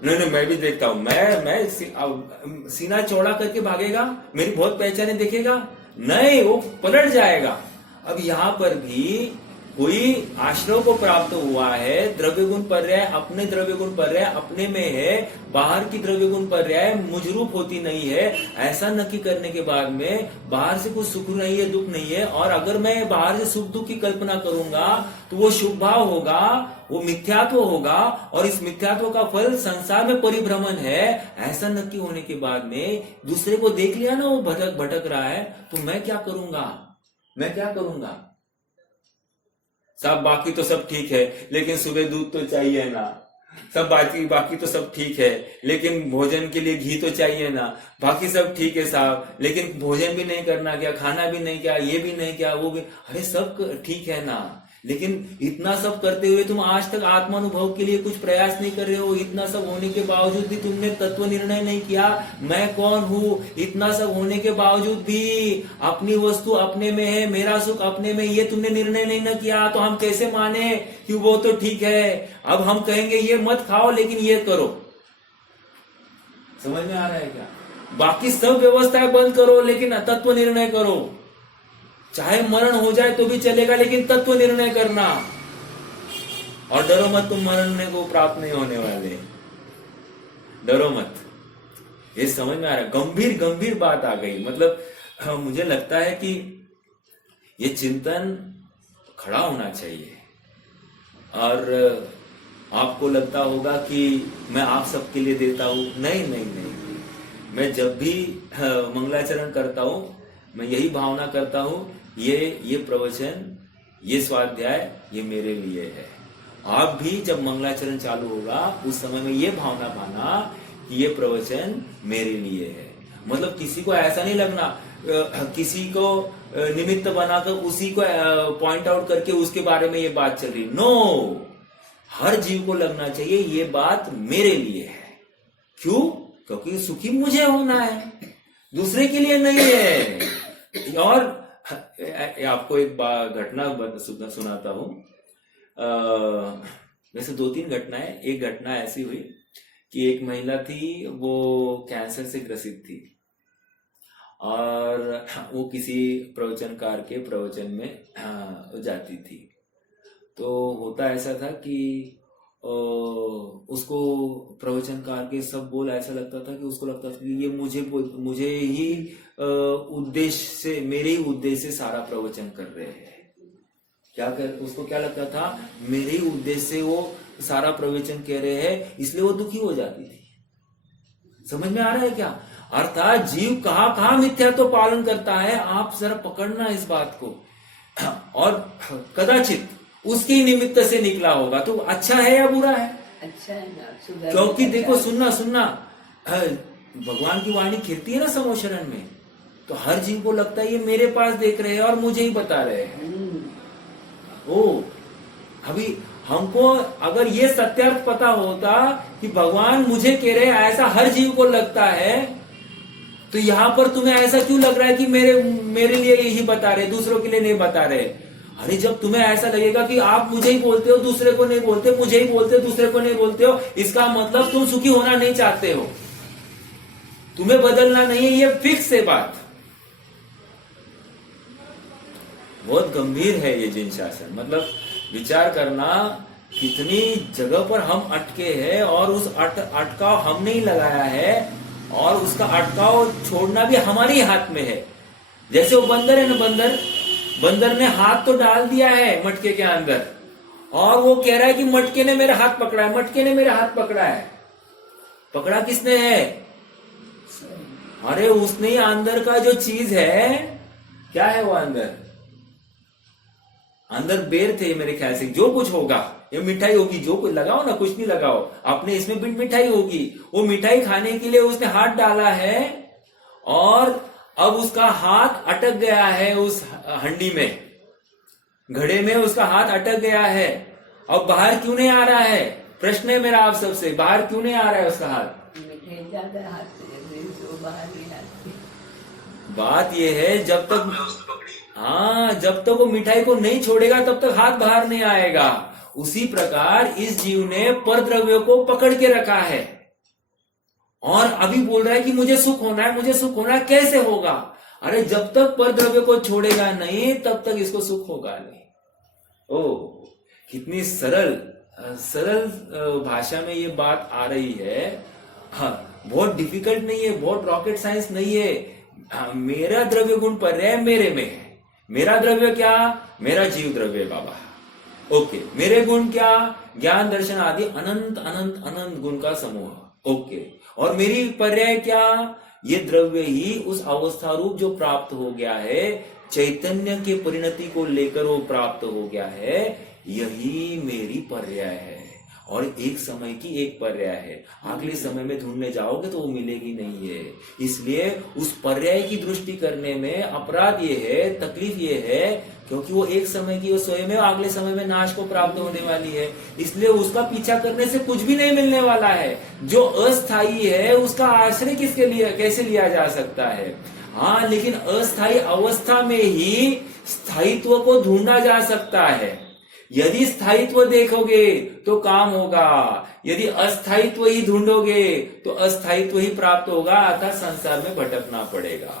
नहीं नहीं, मैं भी देखता हूं, मैं सीना चौड़ा करके भागेगा, मेरी बहुत पहचाने देखेगा? नहीं, वो पलट जाएगा। अब यहां पर भी कोई आश्रय को प्राप्त हुआ है, द्रव्य गुण पर्याय अपने द्रव्य गुण पर्याय अपने में है, बाहर की द्रव्य गुण पर्याय मुझरूप होती नहीं है, ऐसा नक्की करने के बाद में बाहर से कुछ सुख नहीं है, दुख नहीं है, और अगर मैं बाहर से सुख दुख की कल्पना करूंगा तो वो शुभ भाव होगा, वो मिथ्यात्व होगा, और इस मिथ्यात्व का फल संसार में परिभ्रमण है। ऐसा नक्की होने के बाद में दूसरे को देख लिया ना वो भटक भटक रहा है, तो मैं क्या करूंगा? मैं क्या करूंगा साहब? बाकी तो सब ठीक है, लेकिन सुबह दूध तो चाहिए ना। सब बाकी तो सब ठीक है, लेकिन भोजन के लिए घी तो चाहिए ना। बाकी सब ठीक है साहब, लेकिन भोजन भी नहीं करना क्या, खाना भी नहीं क्या, ये भी नहीं क्या, वो भी। अरे सब ठीक है ना, लेकिन इतना सब करते हुए तुम आज तक आत्मानुभव के लिए कुछ प्रयास नहीं कर रहे हो। इतना सब होने के बावजूद भी तुमने तत्व निर्णय नहीं किया, मैं कौन हूं। इतना सब होने के बावजूद भी अपनी वस्तु अपने में है, मेरा सुख अपने में, ये तुमने निर्णय नहीं ना किया, तो हम कैसे माने कि वो तो ठीक है? अब हम कहेंगे ये मत खाओ लेकिन ये करो। समझ में आ रहा है क्या? बाकी सब व्यवस्थाएं बंद करो लेकिन तत्व निर्णय करो। चाहे मरण हो जाए तो भी चलेगा, लेकिन तत्व निर्णय करना। और डरो मत, तुम मरण को प्राप्त नहीं होने वाले, डरो मत। ये समझ में आ रहा है? गंभीर गंभीर बात आ गई। मतलब मुझे लगता है कि ये चिंतन खड़ा होना चाहिए। और आपको लगता होगा कि मैं आप सबके लिए देता हूं। नहीं नहीं नहीं, मैं जब भी मंगलाचरण करता हूं, मैं यही भावना करता हूं, ये प्रवचन, ये स्वाध्याय, ये मेरे लिए है। आप भी जब मंगलाचरण चालू होगा उस समय में ये भावना पाना कि ये प्रवचन मेरे लिए है। मतलब किसी को ऐसा नहीं लगना, किसी को निमित्त बनाकर उसी को पॉइंट आउट करके उसके बारे में ये बात चल रही। नो, हर जीव को लगना चाहिए ये बात मेरे लिए है। क्यों? क्योंकि सुखी मुझे होना है, दूसरे के लिए नहीं है। और आपको एक घटना सुनाता हूं। वैसे 2-3 घटनाएं। एक घटना ऐसी हुई कि एक महिला थी, वो कैंसर से ग्रसित थी, और वो किसी प्रवचनकार के प्रवचन में जाती थी। तो होता ऐसा था कि उसको प्रवचनकार के सब बोल ऐसा लगता था कि उसको लगता था कि ये मुझे ही उद्देश्य से, मेरे ही उद्देश्य से सारा प्रवचन कर रहे हैं। उसको क्या लगता था, मेरे ही उद्देश्य से वो सारा प्रवचन कह रहे हैं, इसलिए वो दुखी हो जाती थी। समझ में आ रहा है क्या? अर्थात जीव कहाँ मिथ्या तो पालन करता है, आप जरा पकड़ना इस बात को। और कदाचित उसकी निमित्त से निकला होगा, तो अच्छा है या बुरा है? अच्छा है ना, क्योंकि देखो, सुनना भगवान की वाणी खिरती है ना समोशरण में, तो हर जीव को लगता है ये मेरे पास देख रहे हैं और मुझे ही बता रहे हैं। अभी हमको अगर ये सत्यार्थ पता होता कि भगवान मुझे कह रहे हैं, ऐसा हर जीव को लगता है, तो यहां पर तुम्हें ऐसा क्यों लग रहा है कि मेरे लिए यही बता रहे, दूसरों के लिए नहीं बता रहे? अरे जब तुम्हें ऐसा लगेगा कि आप मुझे ही बोलते हो, दूसरे को नहीं बोलते, मुझे ही बोलते हो, दूसरे को नहीं बोलते हो, इसका मतलब तुम सुखी होना नहीं चाहते हो, तुम्हें बदलना नहीं है, ये फिक्स है बात। बहुत गंभीर है ये जिन शासन। मतलब विचार करना, कितनी जगह पर हम अटके हैं और उस अटकाव हमने ही लगाया है, और उसका अटकाव छोड़ना भी हमारे हाथ में है। जैसे वो बंदर है ना, बंदर ने हाथ तो डाल दिया है मटके के अंदर, और वो कह रहा है कि मटके ने मेरा हाथ पकड़ा है, मटके ने मेरा हाथ पकड़ा है। पकड़ा किसने है? अरे उसने ही अंदर का जो चीज है, क्या है वो अंदर बेर थे मेरे ख्याल से, जो कुछ होगा, ये मिठाई होगी, जो कुछ लगाओ ना, कुछ भी लगाओ, अपने इसमें भी मिठाई होगी, वो मिठाई खाने के लिए उसने हाथ डाला है, और अब उसका हाथ अटक गया है उस हंडी में, घड़े में उसका हाथ अटक गया है। अब बाहर क्यों नहीं आ रहा है? प्रश्न है मेरा आप सबसे, बाहर क्यों नहीं आ रहा है उसका हाथ? ज्यादा हाथ तो बाहर नहीं आती। बात यह है, जब तक वो मिठाई को नहीं छोड़ेगा तब तक हाथ बाहर नहीं आएगा। उसी प्रकार इस जीव ने परद्रव्यों को पकड़ के रखा है, और अभी बोल रहा है कि मुझे सुख होना है, मुझे सुख होना है। कैसे होगा? अरे जब तक परद्रव्य को छोड़ेगा नहीं, तब तक इसको सुख होगा नहीं। कितनी सरल भाषा में ये बात आ रही है। बहुत डिफिकल्ट नहीं है, बहुत रॉकेट साइंस नहीं है। मेरा द्रव्य गुण पर्याय मेरे में है। मेरा द्रव्य क्या? मेरा जीव द्रव्य बाबा। ओके, मेरे गुण क्या? ज्ञान दर्शन आदि अनंत अनंत अनंत गुण का समूह। ओके, और मेरी पर्याय क्या? ये द्रव्य ही उस अवस्था रूप जो प्राप्त हो गया है, चैतन्य के परिणति को लेकर वो प्राप्त हो गया है, यही मेरी पर्याय है। और एक समय की एक पर्याय है, अगले समय में ढूंढने जाओगे तो वो मिलेगी नहीं है। इसलिए उस पर्याय की दृष्टि करने में अपराध ये है, तकलीफ ये है, क्योंकि वो एक समय की वो स्वयं में अगले समय में नाश को प्राप्त होने वाली है। इसलिए उसका पीछा करने से कुछ भी नहीं मिलने वाला है। जो अस्थाई है उसका आश्रय किसके लिए, कैसे लिया जा सकता है? हाँ, लेकिन अस्थाई अवस्था में ही स्थायित्व को ढूंढा जा सकता है। यदि स्थायित्व देखोगे तो काम होगा, यदि अस्थायित्व ही ढूंढोगे तो अस्थायित्व ही प्राप्त होगा, अर्थात संसार में भटकना पड़ेगा।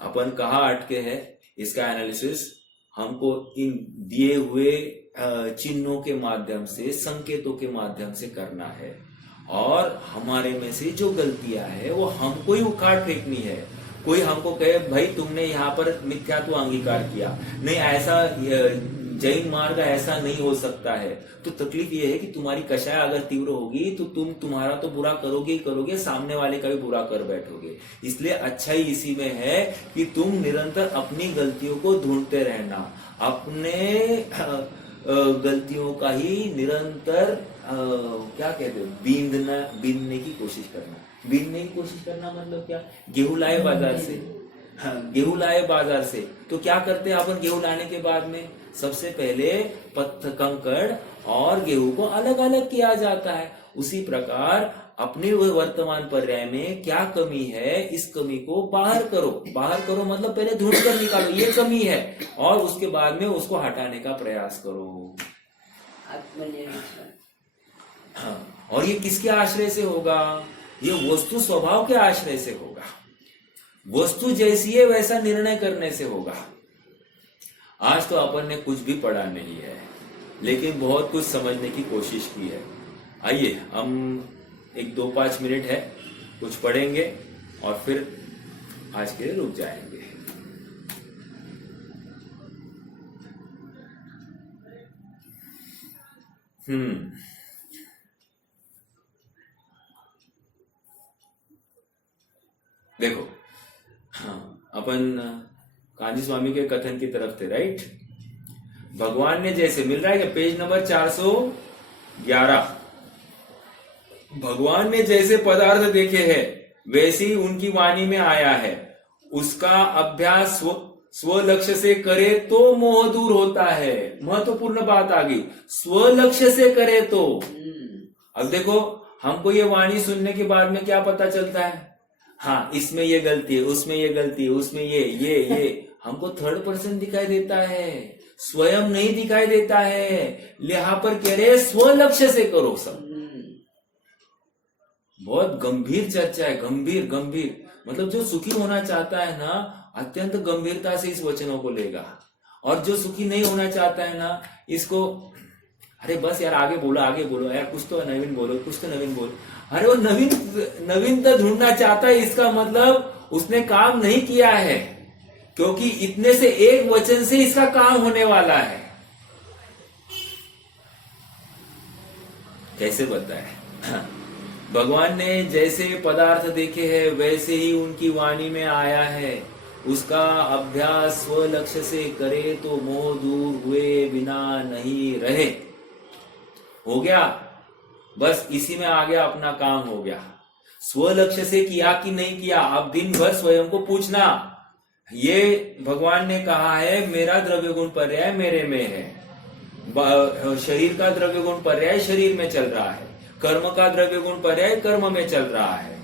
अपन कहाँ अटके हैं, इसका एनालिसिस हमको इन दिए हुए चिन्हों के माध्यम से, संकेतों के माध्यम से करना है। और हमारे में से जो गलतियां है वो हमको ही उखाड़ फेंकनी है। कोई हमको कहे भाई तुमने यहाँ पर मिथ्यात्व अंगीकार किया, नहीं ऐसा जैन मार्ग ऐसा नहीं हो सकता है, तो तकलीफ ये है कि तुम्हारी कषाय अगर तीव्र होगी तो तुम्हारा तो बुरा करोगे ही करोगे, सामने वाले का भी बुरा कर बैठोगे। इसलिए अच्छाई इसी में है कि तुम निरंतर अपनी गलतियों को ढूंढते रहना, अपने गलतियों का ही निरंतर क्या कहते हो, बीनने की कोशिश करना। बीनने की कोशिश करना मतलब क्या? गेहूं लाए बाजार से, गेहूं लाए बाजार से, तो क्या करते हैं अपन गेहूं लाने के बाद में? सबसे पहले पत्थर, कंकड़ और गेहूं को अलग अलग किया जाता है। उसी प्रकार अपने वर्तमान पर्याय में क्या कमी है, इस कमी को बाहर करो। बाहर करो मतलब पहले ढूंढ कर निकालो ये कमी है, और उसके बाद में उसको हटाने का प्रयास करो। हाँ, और ये किसके आश्रय से होगा? ये वस्तु स्वभाव के आश्रय से होगा। वस्तु जैसी है वैसा निर्णय करने से होगा। आज तो अपन ने कुछ भी पढ़ा नहीं है, लेकिन बहुत कुछ समझने की कोशिश की है। आइए हम एक 2-5 मिनट है, कुछ पढ़ेंगे और फिर आज के लिए रुक जाएंगे। देखो, हाँ, अपन कांजी स्वामी के कथन की तरफ थे, राइट। भगवान ने जैसे, मिल रहा है कि पेज नंबर 411, भगवान ने जैसे पदार्थ देखे हैं वैसे ही उनकी वाणी में आया है, उसका अभ्यास स्वलक्ष्य से करे तो मोह दूर होता है। महत्वपूर्ण बात आ गई, स्वलक्ष्य से करे तो। अब देखो, हमको ये वाणी सुनने के बाद में क्या पता चलता है, हाँ इसमें ये गलती है, उसमें ये गलती है, उसमें ये हमको थर्ड पर्सन दिखाई देता है, स्वयं नहीं दिखाई देता है। यहाँ पर कह रहे स्वलक्ष्य से करो सब। बहुत गंभीर चर्चा है, गंभीर। मतलब जो सुखी होना चाहता है ना, अत्यंत गंभीरता से इस वचनों को लेगा, और जो सुखी नहीं होना चाहता है ना, इसको अरे बस यार आगे बोलो यार, कुछ तो नवीन बोलो। अरे वो नवीन तो ढूंढना चाहता है, इसका मतलब उसने काम नहीं किया है, क्योंकि इतने से एक वचन से इसका काम होने वाला है। कैसे बताए? भगवान ने जैसे पदार्थ देखे हैं वैसे ही उनकी वाणी में आया है, उसका अभ्यास स्वलक्ष्य से करे तो मोह दूर हुए बिना नहीं रहे। हो गया, बस इसी में आ गया, अपना काम हो गया। स्वलक्ष्य से किया कि नहीं किया, अब दिन भर स्वयं को पूछना। ये भगवान ने कहा है, मेरा द्रव्य गुण पर्याय मेरे में है, शरीर का द्रव्य गुण पर्याय शरीर में चल रहा है, कर्म का द्रव्य गुण पर्याय कर्म में चल रहा है,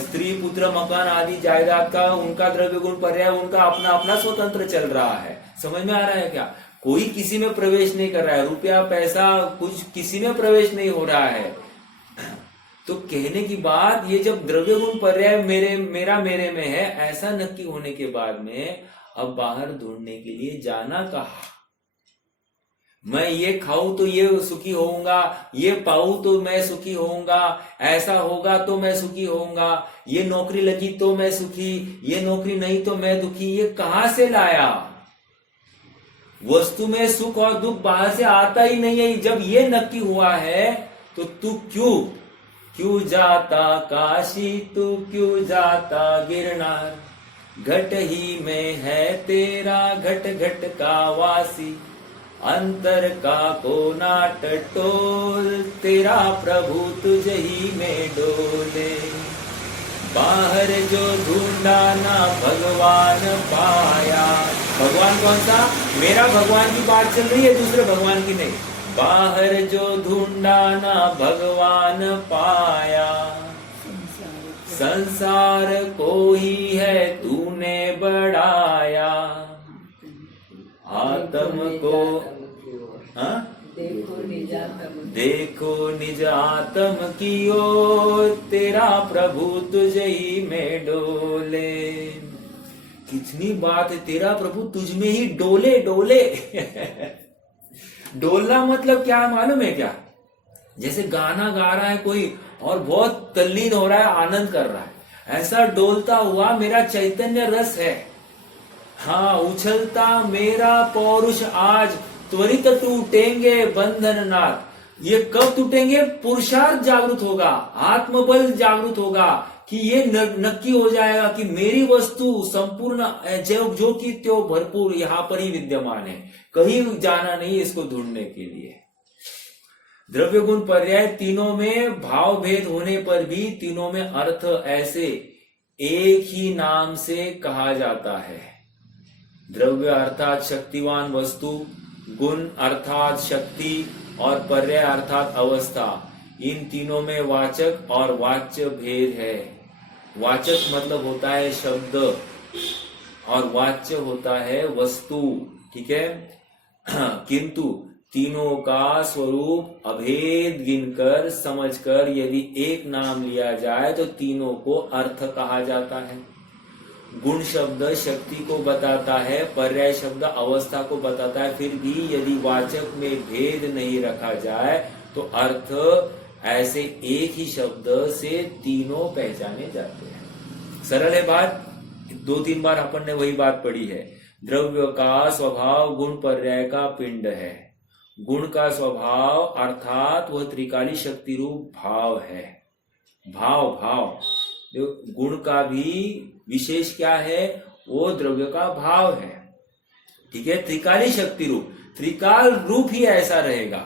स्त्री पुत्र मकान आदि जायदाद का उनका द्रव्य गुण पर्याय उनका अपना अपना स्वतंत्र चल रहा है। समझ में आ रहा है क्या? कोई किसी में प्रवेश नहीं कर रहा है, रुपया पैसा कुछ किसी में प्रवेश नहीं हो रहा है। तो कहने की बात, ये जब द्रव्य गुण पर्याय मेरे में है, ऐसा नक्की होने के बाद में अब बाहर ढूंढने के लिए जाना कहा। मैं ये खाऊं तो ये सुखी होऊंगा, ये पाऊं तो मैं सुखी होऊंगा, ऐसा होगा तो मैं सुखी होऊंगा, ये नौकरी लगी तो मैं सुखी, ये नौकरी नहीं तो मैं दुखी। ये कहां से लाया? वस्तु में सुख और दुख बाहर से आता ही नहीं है। जब ये नक्की हुआ है तो तू क्यों जाता काशी, तू क्यों जाता गिरनार, घट ही में है तेरा घट घट का वासी, अंतर का कोना टटोल, तेरा प्रभु तुझ ही में डोले, बाहर जो ढूंढा ना भगवान पाया। भगवान कौन सा? मेरा भगवान की बात चल रही है, दूसरे भगवान की नहीं। बाहर जो ढूंढा ना भगवान पाया, संसार को ही है तूने बढ़ाया, आत्म को देखो निज आत्म की ओर, तेरा प्रभु तुझ ही में डोले। कितनी बात है, तेरा प्रभु तुझ में ही डोले। डोलना मतलब क्या मालूम है क्या? जैसे गाना गा रहा है कोई और बहुत तल्लीन हो रहा है, आनंद कर रहा है, ऐसा डोलता हुआ मेरा चैतन्य रस है। हाँ, उछलता मेरा पौरुष आज, त्वरित टूटेंगे बंधन नाथ। ये कब टूटेंगे? पुरुषार्थ जागृत होगा, आत्मबल जागृत होगा, कि ये नक्की हो जाएगा कि मेरी वस्तु संपूर्ण जो कि त्यो भरपूर यहाँ पर ही विद्यमान है, कहीं जाना नहीं इसको ढूंढने के लिए। द्रव्य गुण पर्याय तीनों में भाव भेद होने पर भी तीनों में अर्थ ऐसे एक ही नाम से कहा जाता है। द्रव्य अर्थात शक्तिवान वस्तु, गुण अर्थात शक्ति, और पर्याय अर्थात अवस्था। इन तीनों में वाचक और वाच्य भेद है। वाचक मतलब होता है शब्द और वाच्य होता है वस्तु, ठीक है। किंतु तीनों का स्वरूप अभेद गिनकर समझकर यदि एक नाम लिया जाए तो तीनों को अर्थ कहा जाता है। गुण शब्द शक्ति को बताता है, पर्याय शब्द अवस्था को बताता है, फिर भी यदि वाचक में भेद नहीं रखा जाए तो अर्थ ऐसे एक ही शब्द से तीनों पहचाने जाते हैं। सरल है बात। 2-3 बार अपन ने वही बात पढ़ी है। द्रव्य का स्वभाव गुण पर्याय का पिंड है। गुण का स्वभाव अर्थात वह त्रिकाली शक्ति रूप भाव है। भाव भाव गुण का भी विशेष क्या है? वो द्रव्य का भाव है। ठीक है, त्रिकाली शक्ति रूप, त्रिकाल रूप ही ऐसा रहेगा।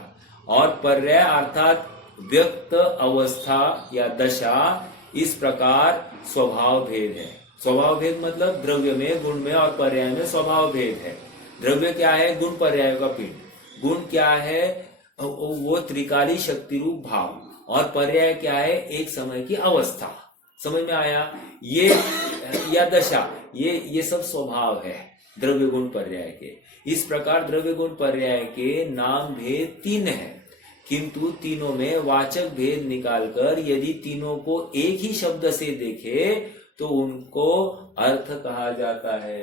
और पर्याय अर्थात व्यक्त अवस्था या दशा, इस प्रकार स्वभाव भेद है। स्वभाव भेद मतलब द्रव्य में, गुण में और पर्याय में स्वभाव भेद है। द्रव्य क्या है? गुण पर्याय का पिंड। गुण क्या है? वो त्रिकाली शक्ति रूप भाव। और पर्याय क्या है? एक समय की अवस्था। समझ में आया? ये या दशा, ये सब स्वभाव है द्रव्य गुण पर्याय के। इस प्रकार द्रव्य गुण पर्याय के नाम भेद 3 है, किंतु तीनों में वाचक भेद निकालकर यदि तीनों को एक ही शब्द से देखे तो उनको अर्थ कहा जाता है।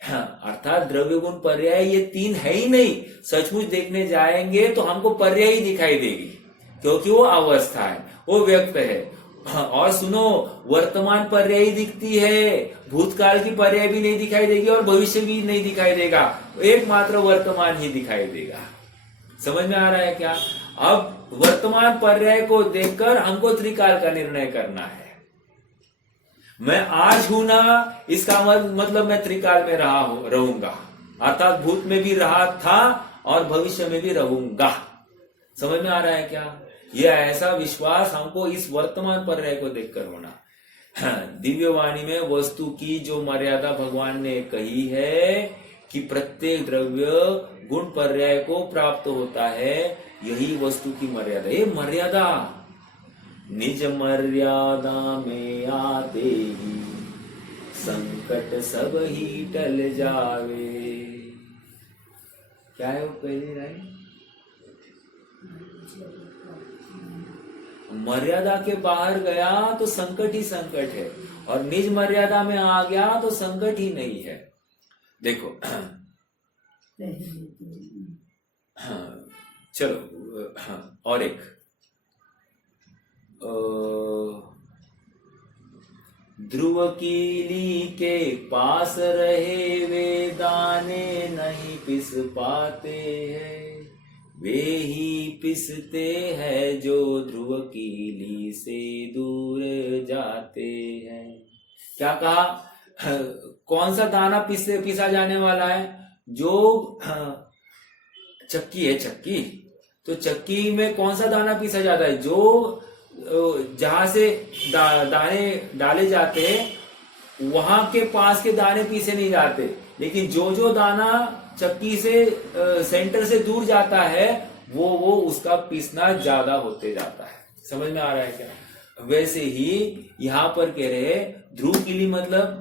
अर्थात द्रव्य गुण पर्याय ये 3 है ही नहीं। सचमुच देखने जाएंगे तो हमको पर्याय ही दिखाई देगी, क्योंकि वो अवस्था है, वो व्यक्त है। और सुनो, वर्तमान पर्याय दिखती है, भूतकाल की पर्याय भी नहीं दिखाई देगी और भविष्य भी नहीं दिखाई देगा, एकमात्र वर्तमान ही दिखाई देगा। समझ में आ रहा है क्या? अब वर्तमान पर्याय को देखकर हमको त्रिकाल का निर्णय करना है। मैं आज हूं ना, इसका मतलब मैं त्रिकाल में रहूंगा, अर्थात भूत में भी रहा था और भविष्य में भी रहूंगा। समझ में आ रहा है क्या? यह ऐसा विश्वास हमको इस वर्तमान पर्याय को देखकर होना। दिव्य वाणी में वस्तु की जो मर्यादा भगवान ने कही है कि प्रत्येक द्रव्य गुण पर्याय को प्राप्त होता है, यही वस्तु की मर्यादा। ये मर्यादा निज मर्यादा में आते ही संकट सब ही टल जावे। क्या है वो पहली लाइन? मर्यादा के बाहर गया तो संकट ही संकट है, और निज मर्यादा में आ गया तो संकट ही नहीं है। देखो चलो और एक ध्रुव कीली के पास रहे वे दाने नहीं पिस पाते हैं, वे ही पिसते हैं जो ध्रुव कीली से दूर जाते हैं। क्या कहा? कौन सा दाना पिसा जाने वाला है? जो चक्की है, चक्की, तो चक्की में कौन सा दाना पीसा जाता है? जो जहां से दाने डाले जाते हैं वहां के पास के दाने पीसे नहीं जाते, लेकिन जो दाना चक्की से सेंटर से दूर जाता है वो उसका पीसना ज्यादा होते जाता है। समझ में आ रहा है क्या? वैसे ही यहां पर कह रहे ध्रुव कीली मतलब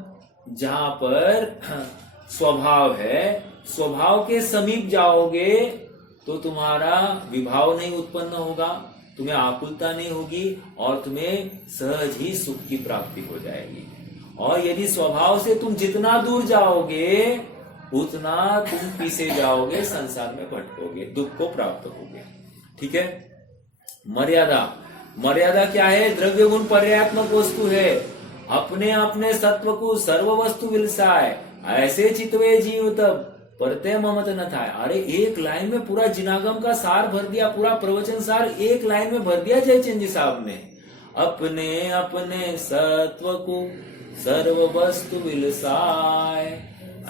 जहां पर स्वभाव है, स्वभाव के समीप जाओगे तो तुम्हारा विभाव नहीं उत्पन्न होगा, तुम्हें आकुलता नहीं होगी और तुम्हें सहज ही सुख की प्राप्ति हो जाएगी। और यदि स्वभाव से तुम जितना दूर जाओगे उतना तुम पीछे जाओगे, संसार में भटकोगे, दुख को प्राप्त होगे। ठीक है? मर्यादा क्या है? द्रव्य गुण पर्यात्मक वस्तु है, अपने अपने सत्व को सर्व वस्तु विलसाए, ऐसे चितवे जीव तब परते ममत न था। अरे एक लाइन में पूरा जिनागम का सार भर दिया, पूरा प्रवचन सार एक लाइन में भर दिया जयचंद जी साहब ने। अपने अपने सत्व को सर्व वस्तु विलसाए,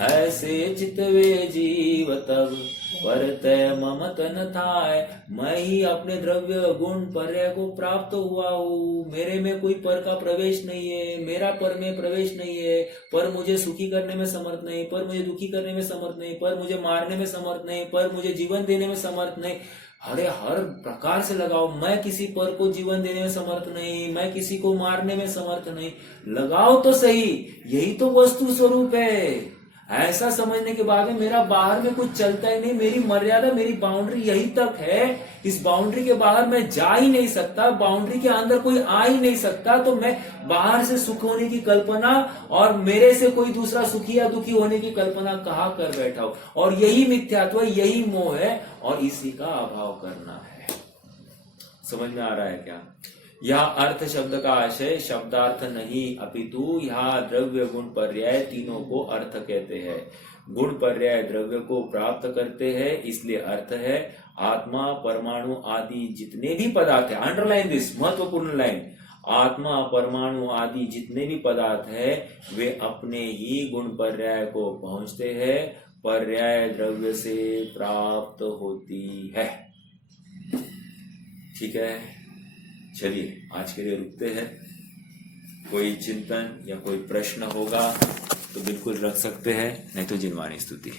ऐसे चितवे जीव तब परतय ममत न थाय। मैं ही अपने द्रव्य गुण पर्याय को प्राप्त हुआ हूँ, मेरे में कोई पर का प्रवेश नहीं है, मेरा पर में प्रवेश नहीं है। पर मुझे सुखी करने में समर्थ नहीं, पर मुझे दुखी करने में समर्थ नहीं, पर मुझे मारने में समर्थ नहीं, पर मुझे जीवन देने में समर्थ नहीं। अरे हर प्रकार से लगाओ, मैं किसी पर को जीवन देने में समर्थ नहीं, मैं किसी को मारने में समर्थ नहीं। लगाओ तो सही, यही तो वस्तु स्वरूप है। ऐसा समझने के बाद में मेरा बाहर में कुछ चलता ही नहीं, मेरी मर्यादा, मेरी बाउंड्री यही तक है, इस बाउंड्री के बाहर मैं जा ही नहीं सकता, बाउंड्री के अंदर कोई आ ही नहीं सकता, तो मैं बाहर से सुख होने की कल्पना और मेरे से कोई दूसरा सुखी या दुखी होने की कल्पना कहाँ कर बैठा हूं। और यही मिथ्यात्व, यही मोह है और इसी का अभाव करना है। समझ में आ रहा है क्या? यह अर्थ शब्द का आशय शब्दार्थ नहीं, अपितु यहाँ द्रव्य गुण पर्याय तीनों को अर्थ कहते हैं। गुण पर्याय द्रव्य को प्राप्त करते हैं, इसलिए अर्थ है। आत्मा, परमाणु आदि जितने भी पदार्थ है, अंडरलाइन दिस, महत्वपूर्ण लाइन, आत्मा, परमाणु आदि जितने भी पदार्थ है वे अपने ही गुण पर्याय को पहुंचते हैं, पर्याय द्रव्य से प्राप्त होती है। ठीक है, चलिए आज के लिए रुकते हैं। कोई चिंतन या कोई प्रश्न होगा तो बिल्कुल रख सकते हैं, नहीं तो जिनवानी स्तुति।